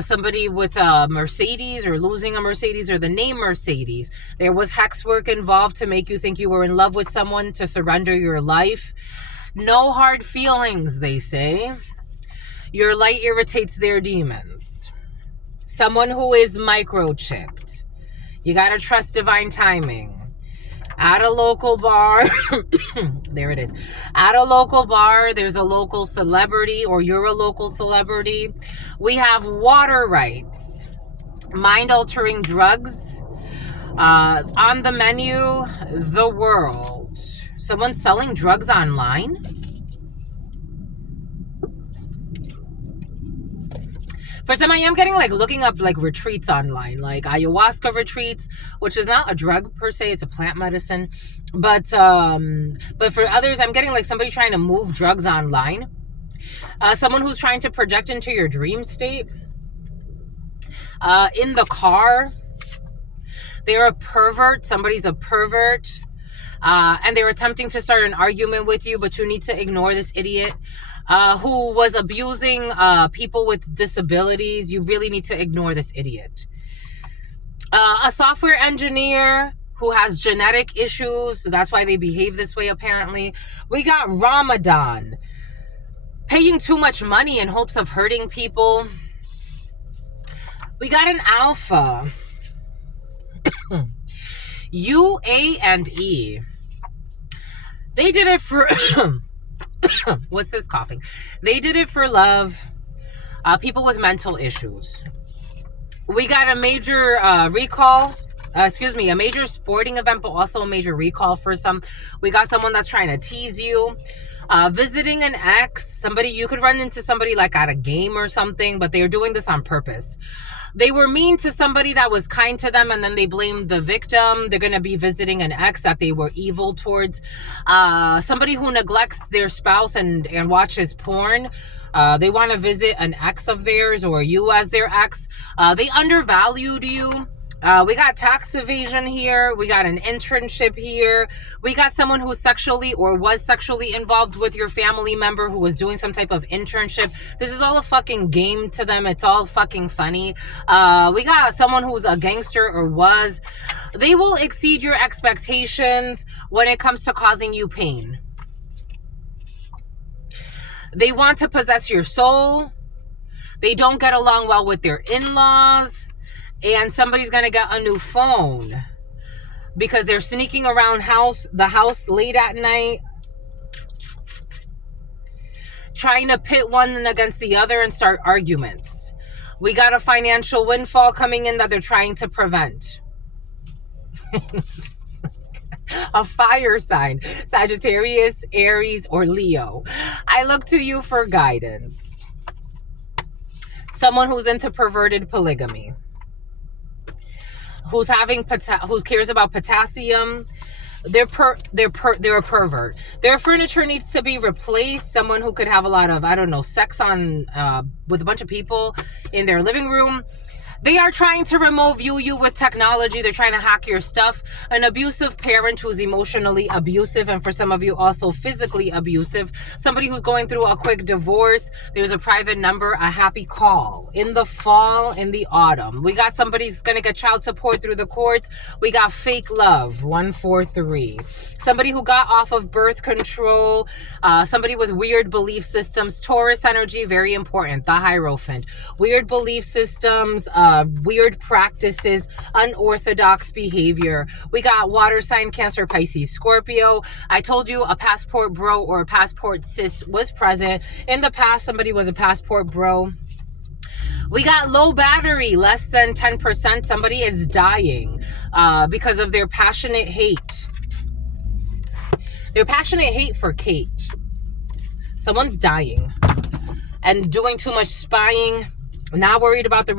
Somebody with a Mercedes or losing a Mercedes or the name Mercedes. There was hex work involved to make you think you were in love with someone to surrender your life. No hard feelings, they say. Your light irritates their demons. Someone who is microchipped. You got to trust divine timing. At a local bar, there it is. At a local bar, there's a local celebrity or you're a local celebrity. We have water rights, mind-altering drugs. On the menu, the world. Someone's selling drugs online? For some, I am getting looking up retreats online, like ayahuasca retreats, which is not a drug per se, it's a plant medicine. But for others, I'm getting somebody trying to move drugs online. Someone who's trying to project into your dream state. In the car, they're a pervert. Somebody's a pervert. And they're attempting to start an argument with you, but you need to ignore this idiot. Who was abusing people with disabilities. You really need to ignore this idiot. A software engineer who has genetic issues. So that's why they behave this way, apparently. We got Ramadan. Paying too much money in hopes of hurting people. We got an alpha. U, A, and E. They did it for... What's this coughing? They did it for love. People with mental issues. We got a major recall. A major sporting event, but also a major recall for some. We got someone that's trying to tease you. Visiting an ex. You could run into somebody at a game or something, but they're doing this on purpose. They were mean to somebody that was kind to them, and then they blamed the victim. They're going to be visiting an ex that they were evil towards. Somebody who neglects their spouse and watches porn. They want to visit an ex of theirs or you as their ex. They undervalued you. We got tax evasion here. We got an internship here. We got someone who sexually or was sexually involved with your family member who was doing some type of internship. This is all a fucking game to them. It's all fucking funny. We got someone who's a gangster or was. They will exceed your expectations when it comes to causing you pain. They want to possess your soul. They don't get along well with their in-laws. And somebody's going to get a new phone because they're sneaking around the house late at night, trying to pit one against the other and start arguments. We got a financial windfall coming in that they're trying to prevent. A fire sign, Sagittarius, Aries, or Leo. I look to you for guidance. Someone who's into perverted polygamy, who cares about potassium. They're a pervert. Their furniture needs to be replaced. Someone who could have a lot of, I don't know, sex on with a bunch of people in their living room. They are trying to remove you with technology. They're trying to hack your stuff. An abusive parent who's emotionally abusive, and for some of you also physically abusive. Somebody who's going through a quick divorce. There's a private number, a happy call. In the fall, in the autumn. We got somebody's going to get child support through the courts. We got fake love, 143. Somebody who got off of birth control. Somebody with weird belief systems. Taurus energy, very important. The Hierophant. Weird belief systems, weird practices, unorthodox behavior. We got water sign, Cancer, Pisces, Scorpio. I told you a passport bro or a passport sis was present. In the past, somebody was a passport bro. We got low battery, less than 10%. Somebody is dying because of their passionate hate. Their passionate hate for Kate. Someone's dying and doing too much spying. Not worried about the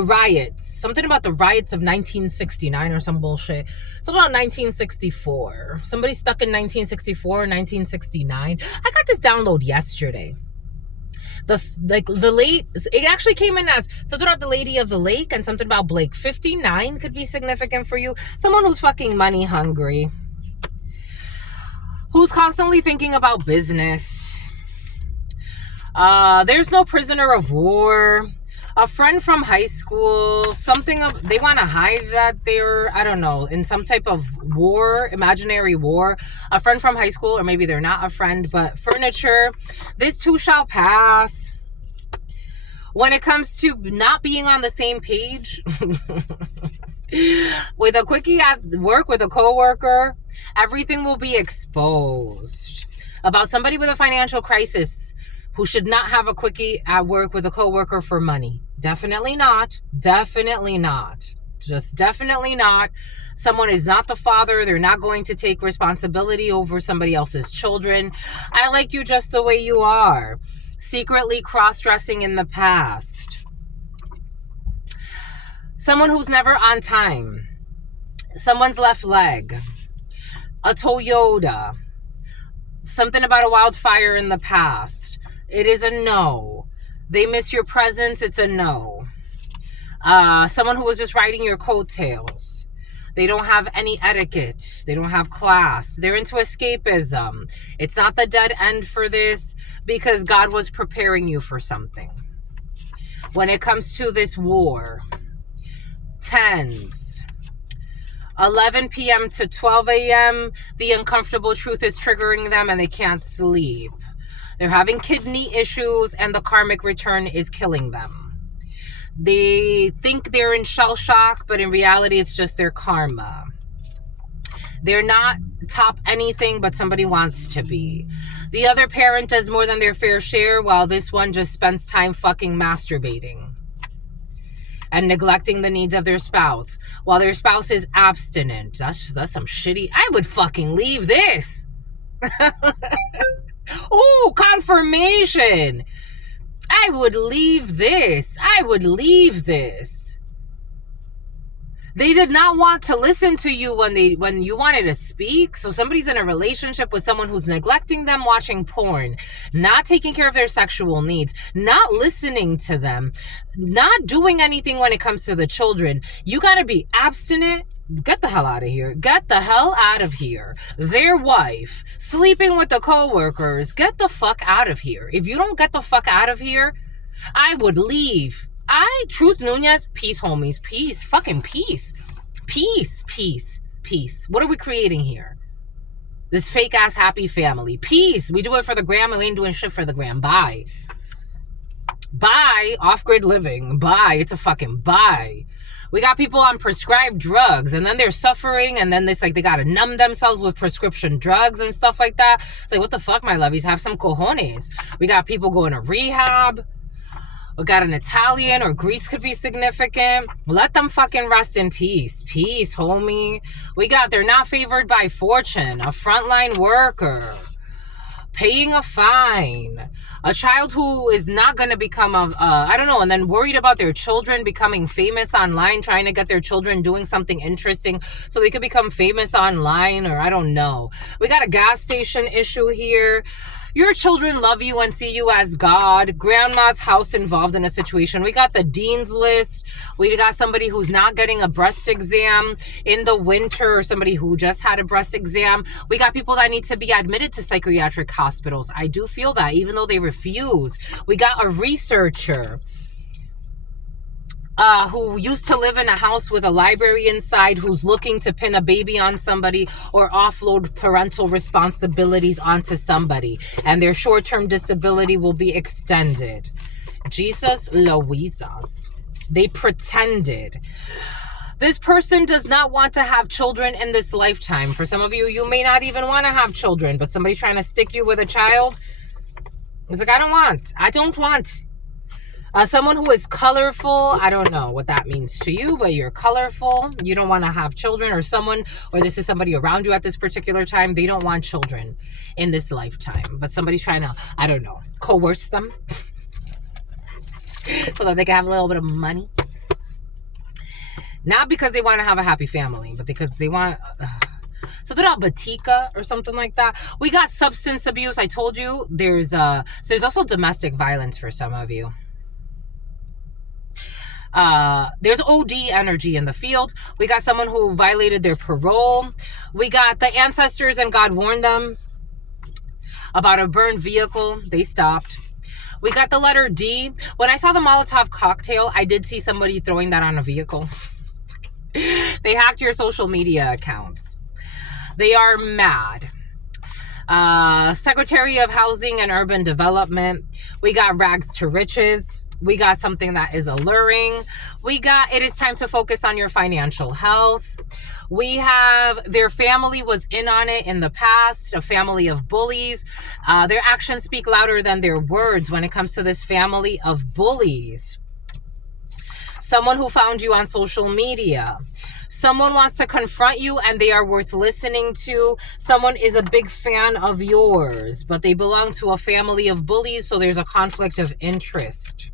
riots. Something about the riots of 1969 or some bullshit. Something about 1964. Somebody stuck in 1964 or 1969. I got this download yesterday. It actually came in as something about the Lady of the Lake and something about Blake. 59 could be significant for you. Someone who's fucking money hungry. Who's constantly thinking about business. There's no prisoner of war. A friend from high school. They want to hide that they're, I don't know, in some type of war, imaginary war. A friend from high school, or maybe they're not a friend, but furniture. This too shall pass. When it comes to not being on the same page with a quickie at work with a coworker, everything will be exposed. About somebody with a financial crisis who should not have a quickie at work with a coworker for money. Definitely not. Definitely not. Just definitely not. Someone is not the father. They're not going to take responsibility over somebody else's children. I like you just the way you are. Secretly cross-dressing in the past. Someone who's never on time. Someone's left leg. A Toyota. Something about a wildfire in the past. It is a no. They miss your presence. It's a no. Someone who was just riding your coattails. They don't have any etiquette. They don't have class. They're into escapism. It's not the dead end for this because God was preparing you for something. When it comes to this war, tens. 11 p.m. to 12 a.m., the uncomfortable truth is triggering them and they can't sleep. They're having kidney issues and the karmic return is killing them. They think they're in shell shock, but in reality, it's just their karma. They're not top anything, but somebody wants to be. The other parent does more than their fair share, while this one just spends time fucking masturbating and neglecting the needs of their spouse, while their spouse is abstinent. That's some shitty. I would fucking leave this. Ooh, confirmation. I would leave this. I would leave this. They did not want to listen to you when you wanted to speak. So somebody's in a relationship with someone who's neglecting them, watching porn, not taking care of their sexual needs, not listening to them, not doing anything when it comes to the children. You got to be abstinent. Get the hell out of here. Get the hell out of here. Their wife, sleeping with the co-workers. Get the fuck out of here. If you don't get the fuck out of here, I would leave. Truth Nunez, peace, homies. Peace. Fucking peace. Peace, peace, peace. What are we creating here? This fake-ass happy family. Peace. We do it for the gram and we ain't doing shit for the gram. Bye. Bye. Off-grid living. Bye. It's a fucking bye. We got people on prescribed drugs and then they're suffering and then it's like they got to numb themselves with prescription drugs and stuff like that. It's like, what the fuck, my lovies? Have some cojones. We got people going to rehab. We got an Italian, or Greeks could be significant. Let them fucking rest in peace. Peace, homie. We got they're not favored by fortune. A frontline worker. Paying a fine. A child who is not going to become I don't know, and then worried about their children becoming famous online, trying to get their children doing something interesting so they could become famous online, or I don't know. We got a gas station issue here. Your children love you and see you as God. Grandma's house involved in a situation. We got the dean's list. We got somebody who's not getting a breast exam in the winter, or somebody who just had a breast exam. We got people that need to be admitted to psychiatric hospitals. I do feel that, even though they refuse. We got a researcher who used to live in a house with a library inside, who's looking to pin a baby on somebody or offload parental responsibilities onto somebody, and their short-term disability will be extended. Jesus Louises. They pretended. This person does not want to have children in this lifetime. For some of you, you may not even want to have children, but somebody trying to stick you with a child is like, I don't want. Someone who is colorful, I don't know what that means to you, but you're colorful. You don't want to have children, or this is somebody around you at this particular time. They don't want children in this lifetime, but somebody's trying to, I don't know, coerce them so that they can have a little bit of money. Not because they want to have a happy family, but because they want... something about batika or something like that. We got substance abuse. I told you there's also domestic violence for some of you. There's OD energy in the field. We got someone who violated their parole. We got the ancestors and God warned them about a burned vehicle. They stopped. We got the letter D. When I saw the Molotov cocktail, I did see somebody throwing that on a vehicle. They hacked your social media accounts. They are mad. Secretary of Housing and Urban Development. We got rags to riches. We got something that is alluring. We got it is time to focus on your financial health. We have their family was in on it in the past, a family of bullies. Their actions speak louder than their words when it comes to this family of bullies. Someone who found you on social media. Someone wants to confront you and they are worth listening to. Someone is a big fan of yours, but they belong to a family of bullies, so there's a conflict of interest.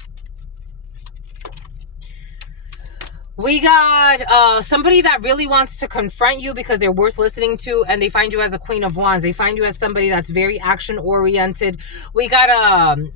We got somebody that really wants to confront you because they're worth listening to, and they find you as a Queen of Wands. They find you as somebody that's very action-oriented. We got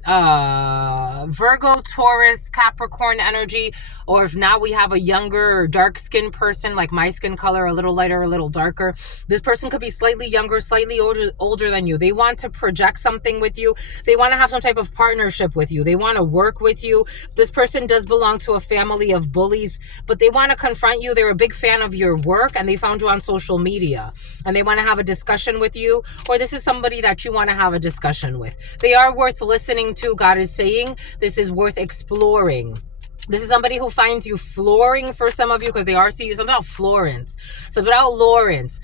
a Virgo, Taurus, Capricorn energy, or if not, we have a younger, dark-skinned person, like my skin color, a little lighter, a little darker. This person could be slightly younger, slightly older than you. They want to project something with you. They want to have some type of partnership with you. They want to work with you. This person does belong to a family of bullies, but they want to confront you. They're a big fan of your work and they found you on social media and they want to have a discussion with you, or this is somebody that you want to have a discussion with. They are worth listening to. God is saying this is worth exploring. This is somebody who finds you flooring for some of you, because they are seeing you. Something about Florence. Something about Lawrence.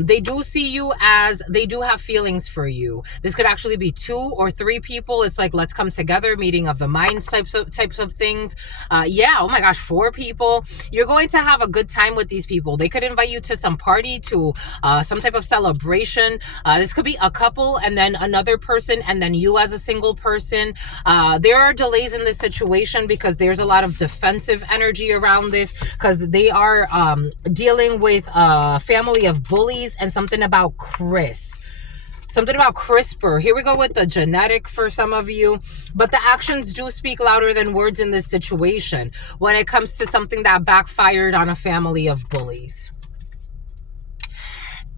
They do see you as, they do have feelings for you. This could actually be 2 or 3 people. It's like, let's come together, meeting of the minds types of things. Yeah, oh my gosh, 4 people. You're going to have a good time with these people. They could invite you to some party, to some type of celebration. This could be a couple and then another person and then you as a single person. There are delays in this situation because there's a lot of defensive energy around this, because they are dealing with a family of bullies and something about something about CRISPR. Here we go with the genetic for some of you, but the actions do speak louder than words in this situation when it comes to something that backfired on a family of bullies.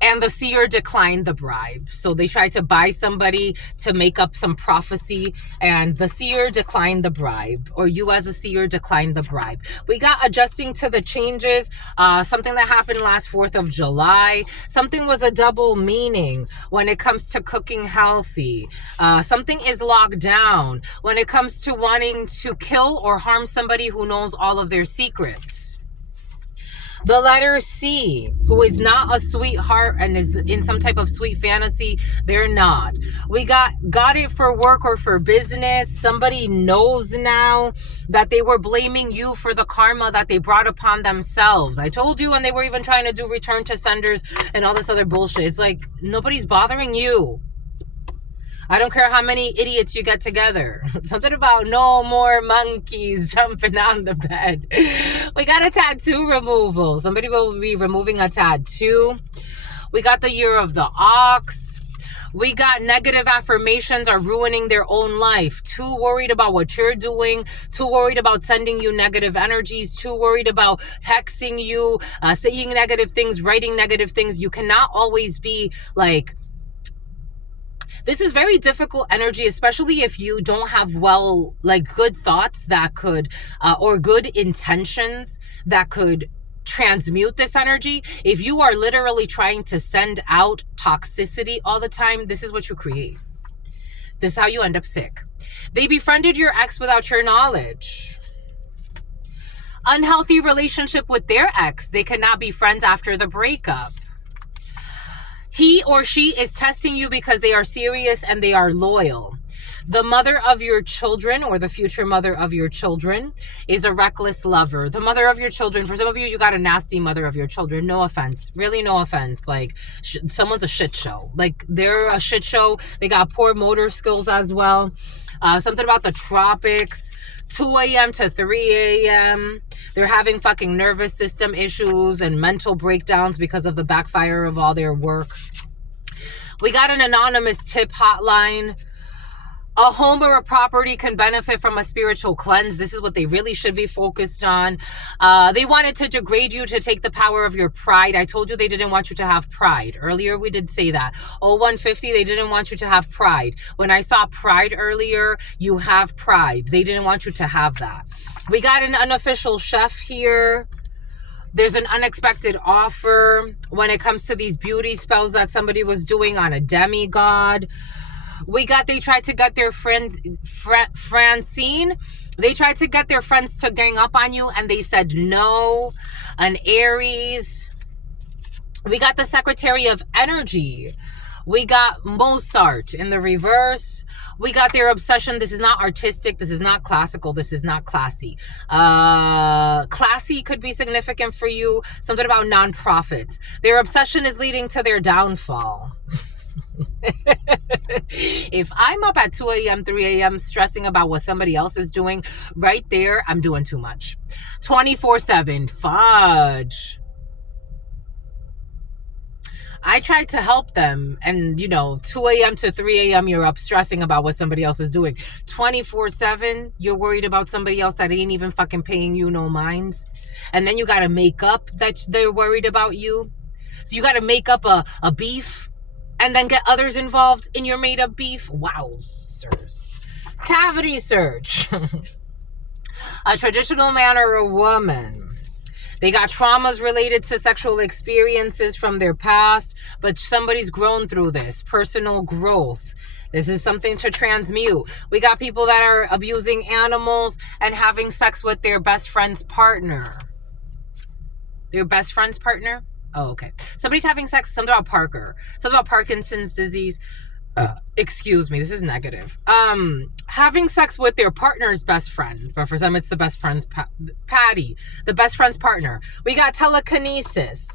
And the seer declined the bribe. So they tried to buy somebody to make up some prophecy, and the seer declined the bribe, or you as a seer declined the bribe. We got adjusting to the changes. Something that happened last 4th of July. Something was a double meaning when it comes to cooking healthy. Something is locked down when it comes to wanting to kill or harm somebody who knows all of their secrets. The letter C, who is not a sweetheart and is in some type of sweet fantasy. They're not. We got it for work or for business. Somebody knows now that they were blaming you for the karma that they brought upon themselves. I told you when they were even trying to do return to senders and all this other bullshit. It's like, nobody's bothering you. I don't care how many idiots you get together. Something about no more monkeys jumping on the bed. We got a tattoo removal. Somebody will be removing a tattoo. We got the year of the ox. We got negative affirmations are ruining their own life. Too worried about what you're doing. Too worried about sending you negative energies. Too worried about hexing you, saying negative things, writing negative things. You cannot always be like, this is very difficult energy, especially if you don't have good thoughts that could, or good intentions that could transmute this energy. If you are literally trying to send out toxicity all the time, this is what you create. This is how you end up sick. They befriended your ex without your knowledge. Unhealthy relationship with their ex. They cannot be friends after the breakup. He or she is testing you because they are serious and they are loyal. The mother of your children, or the future mother of your children, is a reckless lover. The mother of your children, for some of you, you got a nasty mother of your children. No offense. Really, no offense. Like, someone's a shit show. Like, they're a shit show. They got poor motor skills as well. Something about the tropics. 2 a.m. to 3 a.m. They're having fucking nervous system issues and mental breakdowns because of the backfire of all their work. We got an anonymous tip hotline. A home or a property can benefit from a spiritual cleanse. This is what they really should be focused on. They wanted to degrade you to take the power of your pride. I told you they didn't want you to have pride. Earlier, we did say that. 0150, they didn't want you to have pride. When I saw pride earlier, you have pride. They didn't want you to have that. We got an unofficial chef here. There's an unexpected offer when it comes to these beauty spells that somebody was doing on a demigod. We got, they tried to get their friend, Francine. They tried to get their friends to gang up on you and they said no. An Aries. We got the Secretary of Energy. We got Mozart in the reverse. We got their obsession. This is not artistic. This is not classical. This is not classy. Classy could be significant for you. Something about nonprofits. Their obsession is leading to their downfall. If I'm up at 2 a.m., 3 a.m. stressing about what somebody else is doing, right there, I'm doing too much. 24/7. Fudge. I tried to help them, and 2 a.m. to 3 a.m. you're up stressing about what somebody else is doing. 24/7 you're worried about somebody else that ain't even fucking paying you no minds. And then you got to make up that they're worried about you. So you got to make up a beef and then get others involved in your made up beef. Wow, sirs. Cavity search. A traditional man or a woman. They got traumas related to sexual experiences from their past, but somebody's grown through this. Personal growth. This is something to transmute. We got people that are abusing animals and having sex with their best friend's partner. Their best friend's partner? Oh, okay. Somebody's having sex. Something about Parker. Something about Parkinson's disease. Excuse me. This is negative. Having sex with their partner's best friend. But for some, it's the best friend's Patty. The best friend's partner. We got telekinesis.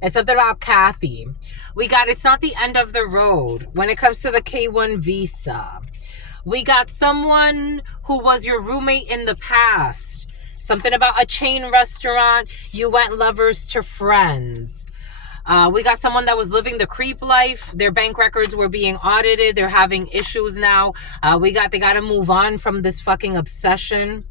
It's something about Kathy. We got it's not the end of the road when it comes to the K1 visa. We got someone who was your roommate in the past. Something about a chain restaurant. You went lovers to friends. We got someone that was living the creep life. Their bank records were being audited. They're having issues now. They got to move on from this fucking obsession.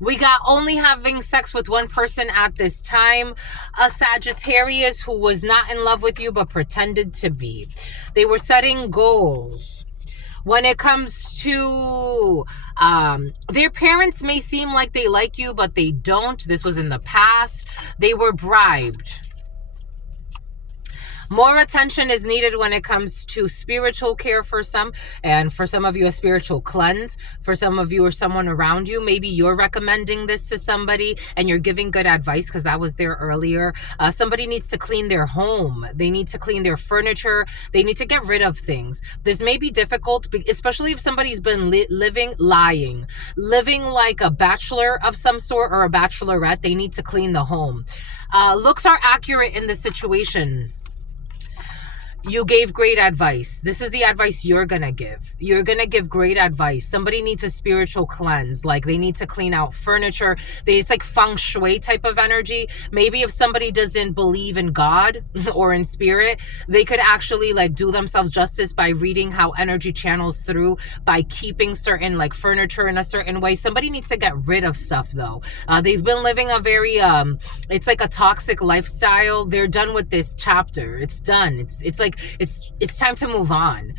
We got only having sex with one person at this time. A Sagittarius who was not in love with you but pretended to be. They were setting goals. When it comes to their parents may seem like they like you, but they don't. This was in the past. They were bribed. More attention is needed when it comes to spiritual care for some, and for some of you, a spiritual cleanse. For some of you or someone around you, maybe you're recommending this to somebody and you're giving good advice, because I was there earlier. Somebody needs to clean their home. They need to clean their furniture. They need to get rid of things. This may be difficult, especially if somebody's been living like a bachelor of some sort or a bachelorette. They need to clean the home. Looks are accurate in this situation. You gave great advice. This is the advice you're going to give. You're going to give great advice. Somebody needs a spiritual cleanse. Like, they need to clean out furniture. It's like feng shui type of energy. Maybe if somebody doesn't believe in God or in spirit, they could actually like do themselves justice by reading how energy channels through, by keeping certain like furniture in a certain way. Somebody needs to get rid of stuff though. They've been living a very, it's like a toxic lifestyle. They're done with this chapter. It's done. It's like, it's time to move on.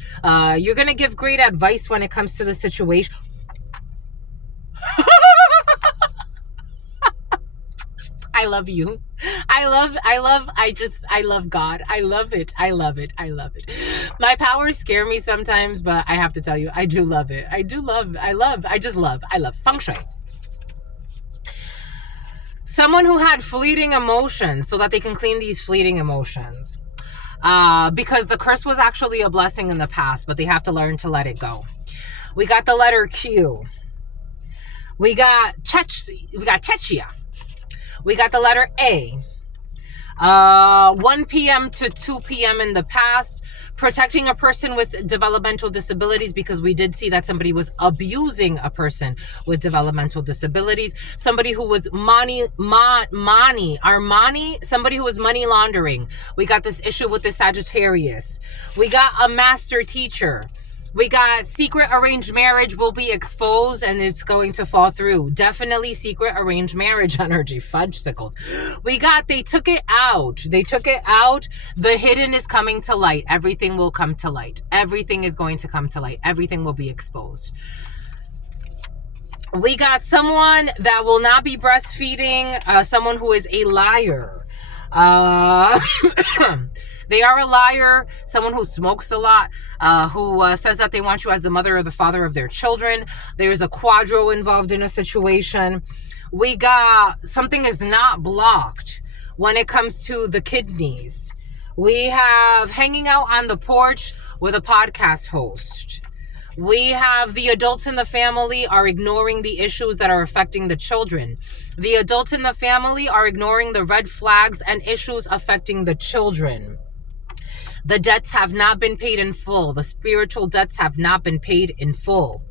You're gonna give great advice when it comes to the situation. I love you. I love God. I love it. My powers scare me sometimes, but I have to tell you, I do love it. I love feng shui. Someone who had fleeting emotions, so that they can clean these fleeting emotions. Because the curse was actually a blessing in the past, but they have to learn to let it go. We got the letter Q. We got Chechia. We got the letter A. 1 p.m. to 2 p.m. in the past. Protecting a person with developmental disabilities, because we did see that somebody was abusing a person with developmental disabilities. Somebody who was somebody who was money laundering. We got this issue with the Sagittarius. We got a master teacher. We got secret arranged marriage will be exposed and it's going to fall through. Definitely secret arranged marriage energy. Fudgesicles. We got they took it out. The hidden is coming to light. Everything will come to light. Everything is going to come to light. Everything will be exposed. We got someone that will not be breastfeeding. Someone who is a liar. They are a liar, someone who smokes a lot, who says that they want you as the mother or the father of their children. There's a quadro involved in a situation. We got something is not blocked when it comes to the kidneys. We have hanging out on the porch with a podcast host. We have the adults in the family are ignoring the issues that are affecting the children. The adults in the family are ignoring the red flags and issues affecting the children. The debts have not been paid in full. The spiritual debts have not been paid in full.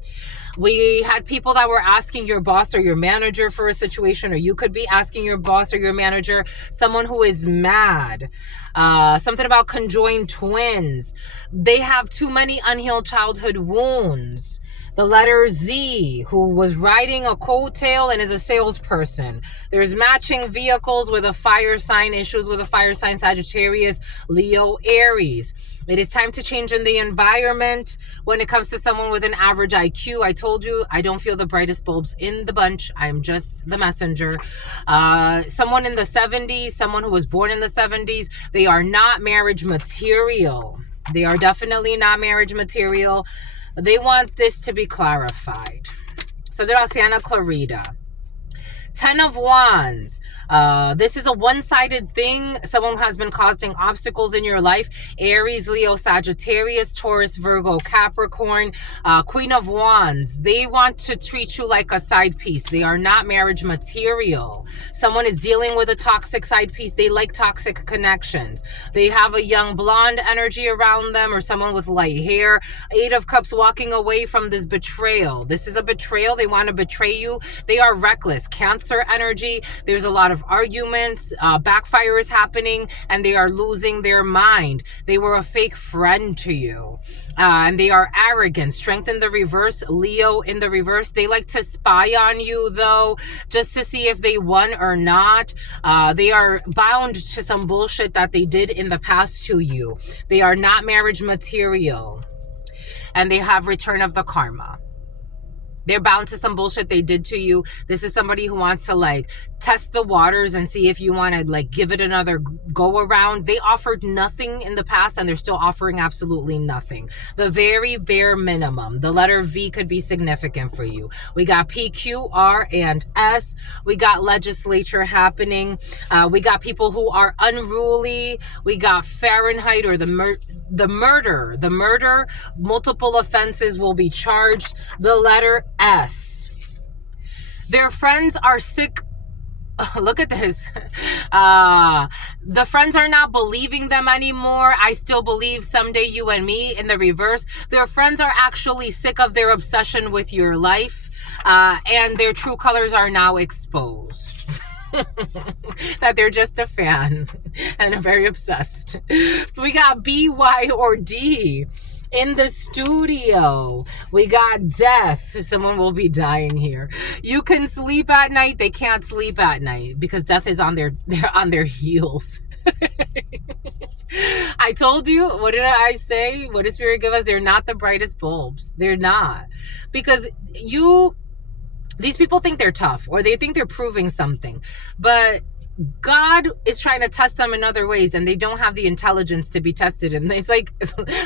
We had people that were asking your boss or your manager for a situation, or you could be asking your boss or your manager, someone who is mad. Something about conjoined twins. They have too many unhealed childhood wounds. The letter Z, who was riding a coattail and is a salesperson. There's matching vehicles with a fire sign, issues with a fire sign, Sagittarius, Leo, Aries. It is time to change in the environment. When it comes to someone with an average IQ, I told you, I don't feel the brightest bulbs in the bunch. I'm just the messenger. Someone in the 70s, someone who was born in the 70s, they are not marriage material. They are definitely not marriage material. They want this to be clarified. So they're Santa Clarita. 10 of Wands. This is a one-sided thing. Someone has been causing obstacles in your life. Aries, Leo, Sagittarius, Taurus, Virgo, Capricorn. Queen of Wands. They want to treat you like a side piece. They are not marriage material. Someone is dealing with a toxic side piece. They like toxic connections. They have a young blonde energy around them, or someone with light hair. 8 of Cups, walking away from this betrayal. This is a betrayal. They want to betray you. They are reckless. Cancer energy. There's a lot of arguments. Backfire is happening, and they are losing their mind. They were a fake friend to you. And they are arrogant. Strength in the reverse. Leo in the reverse. They like to spy on you, though, just to see if they won or not. They are bound to some bullshit that they did in the past to you. They are not marriage material. And they have return of the karma. They're bound to some bullshit they did to you. This is somebody who wants to like test the waters and see if you want to like give it another go around. They offered nothing in the past and they're still offering absolutely nothing. The very bare minimum. The letter V could be significant for you. We got P, Q, R, and S. We got legislature happening. We got people who are unruly. We got Fahrenheit or the murder. Multiple offenses will be charged. The letter S. Their friends are sick. Look at this. The friends are not believing them anymore. I still believe someday you and me. In the reverse, their friends are actually sick of their obsession with your life, and their true colors are now exposed. That they're just a fan and are very obsessed. We got B, Y, or D. In the studio, we got death. Someone will be dying here. You can sleep at night. They can't sleep at night because death is they're on their heels. I told you, what did I say? What did Spirit give us? They're not the brightest bulbs. They're not. Because these people think they're tough or they think they're proving something. But God is trying to test them in other ways and they don't have the intelligence to be tested. And it's like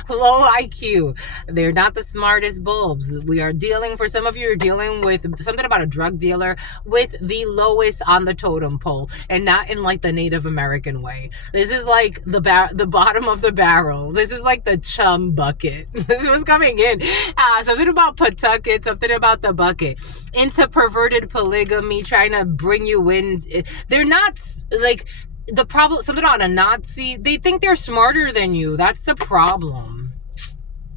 low IQ. They're not the smartest bulbs. For some of you are dealing with something about a drug dealer with the lowest on the totem pole and not in like the Native American way. This is like the bottom of the barrel. This is like the chum bucket. This is what's coming in. Something about Pawtucket, something about the bucket. Into perverted polygamy, trying to bring you in. They're not like the problem. Something on a Nazi. They think they're smarter than you. That's the problem.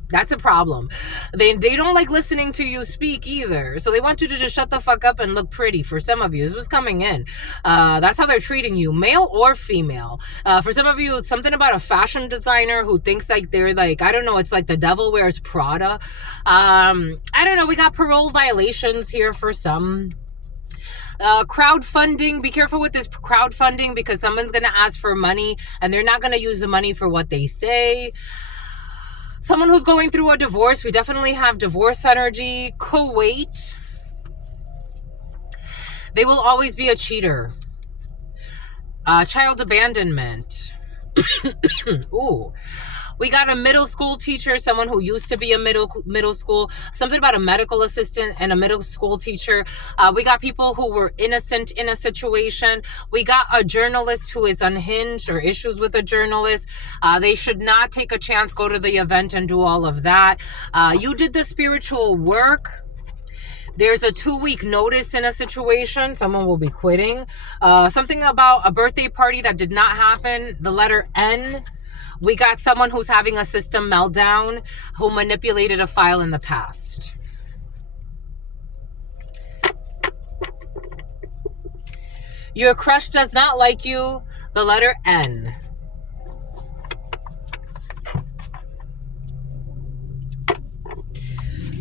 That's a problem. They don't like listening to you speak either. So they want you to just shut the fuck up and look pretty. For some of you, this was coming in. That's how they're treating you, male or female. For some of you, it's something about a fashion designer who thinks like they're like, I don't know, it's like the devil wears Prada. I don't know. We got parole violations here for some. Crowdfunding. Be careful with this crowdfunding because someone's going to ask for money and they're not going to use the money for what they say. Someone who's going through a divorce. We definitely have divorce energy. Kuwait. They will always be a cheater. Child abandonment. Ooh. We got a middle school teacher, someone who used to be a middle school, something about a medical assistant and a middle school teacher. We got people who were innocent in a situation. We got a journalist who is unhinged or issues with a journalist. They should not take a chance, go to the event and do all of that. You did the spiritual work. There's a 2-week notice in a situation. Someone will be quitting. Something about a birthday party that did not happen. The letter N. We got someone who's having a system meltdown who manipulated a file in the past. Your crush does not like you. The letter N.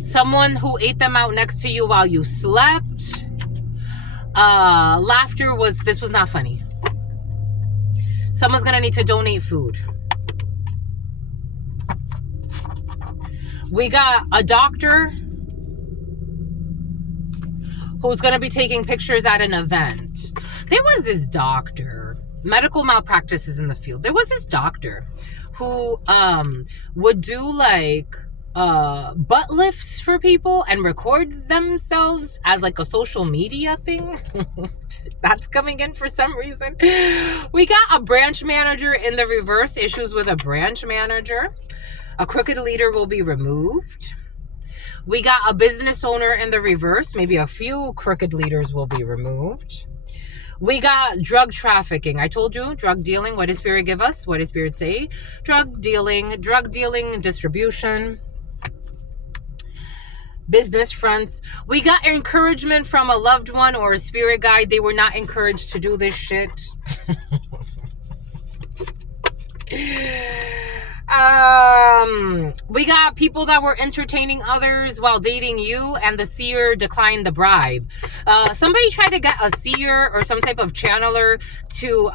Someone who ate them out next to you while you slept. Laughter this was not funny. Someone's going to need to donate food. We got a doctor who's going to be taking pictures at an event. There was this doctor, medical malpractices in the field. There was this doctor who would do like butt lifts for people and record themselves as like a social media thing. That's coming in for some reason. We got a branch manager in the reverse, issues with a branch manager. A crooked leader will be removed. We got a business owner in the reverse. Maybe a few crooked leaders will be removed. We got drug trafficking. I told you, drug dealing. What does Spirit give us? What does Spirit say? Drug dealing, distribution. Business fronts. We got encouragement from a loved one or a spirit guide. They were not encouraged to do this shit. We got people that were entertaining others while dating you, and the seer declined the bribe. Somebody tried to get a seer or some type of channeler to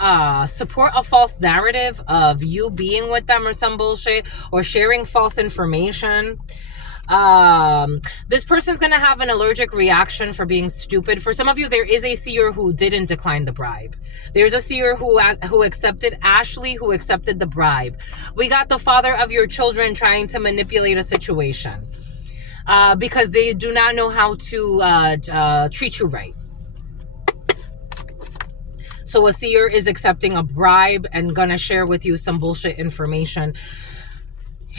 support a false narrative of you being with them or some bullshit, or sharing false information. This person's gonna have an allergic reaction for being stupid. For some of you, there is a seer who didn't decline the bribe. There's a seer who accepted, Ashley, who accepted the bribe. We got the father of your children trying to manipulate a situation because they do not know how to treat you right. So a seer is accepting a bribe and gonna share with you some bullshit information,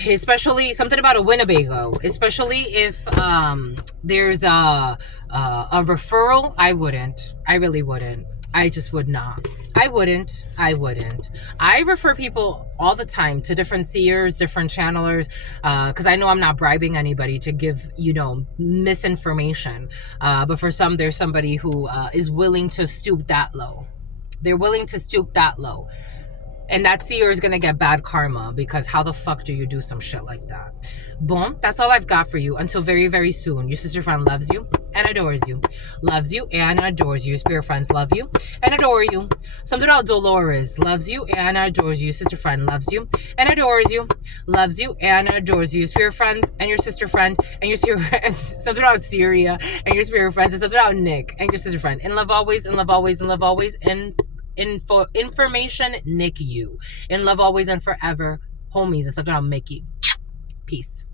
especially something about a Winnebago, especially if there's a referral. I really wouldn't. I just would not. I wouldn't. I refer people all the time to different seers, different channelers, because I know I'm not bribing anybody to give, misinformation. But for some, there's somebody who is willing to stoop that low. They're willing to stoop that low. And that seer is going to get bad karma, because how the fuck do you do some shit like that? Boom. That's all I've got for you. Until very, very soon. Your sister friend loves you and adores you. Loves you and adores you. Spirit friends love you and adore you. Something about Dolores loves you and adores you. Your sister friend loves you and adores you. Loves you and adores you. Spirit friends and your sister friend and your spirit friends. Something about Syria and your spirit friends. And something about Nick and your sister friend. In love always, in love always, in love always. Information, Nick, you. In love always and forever, homies. And something about Mickey. Peace.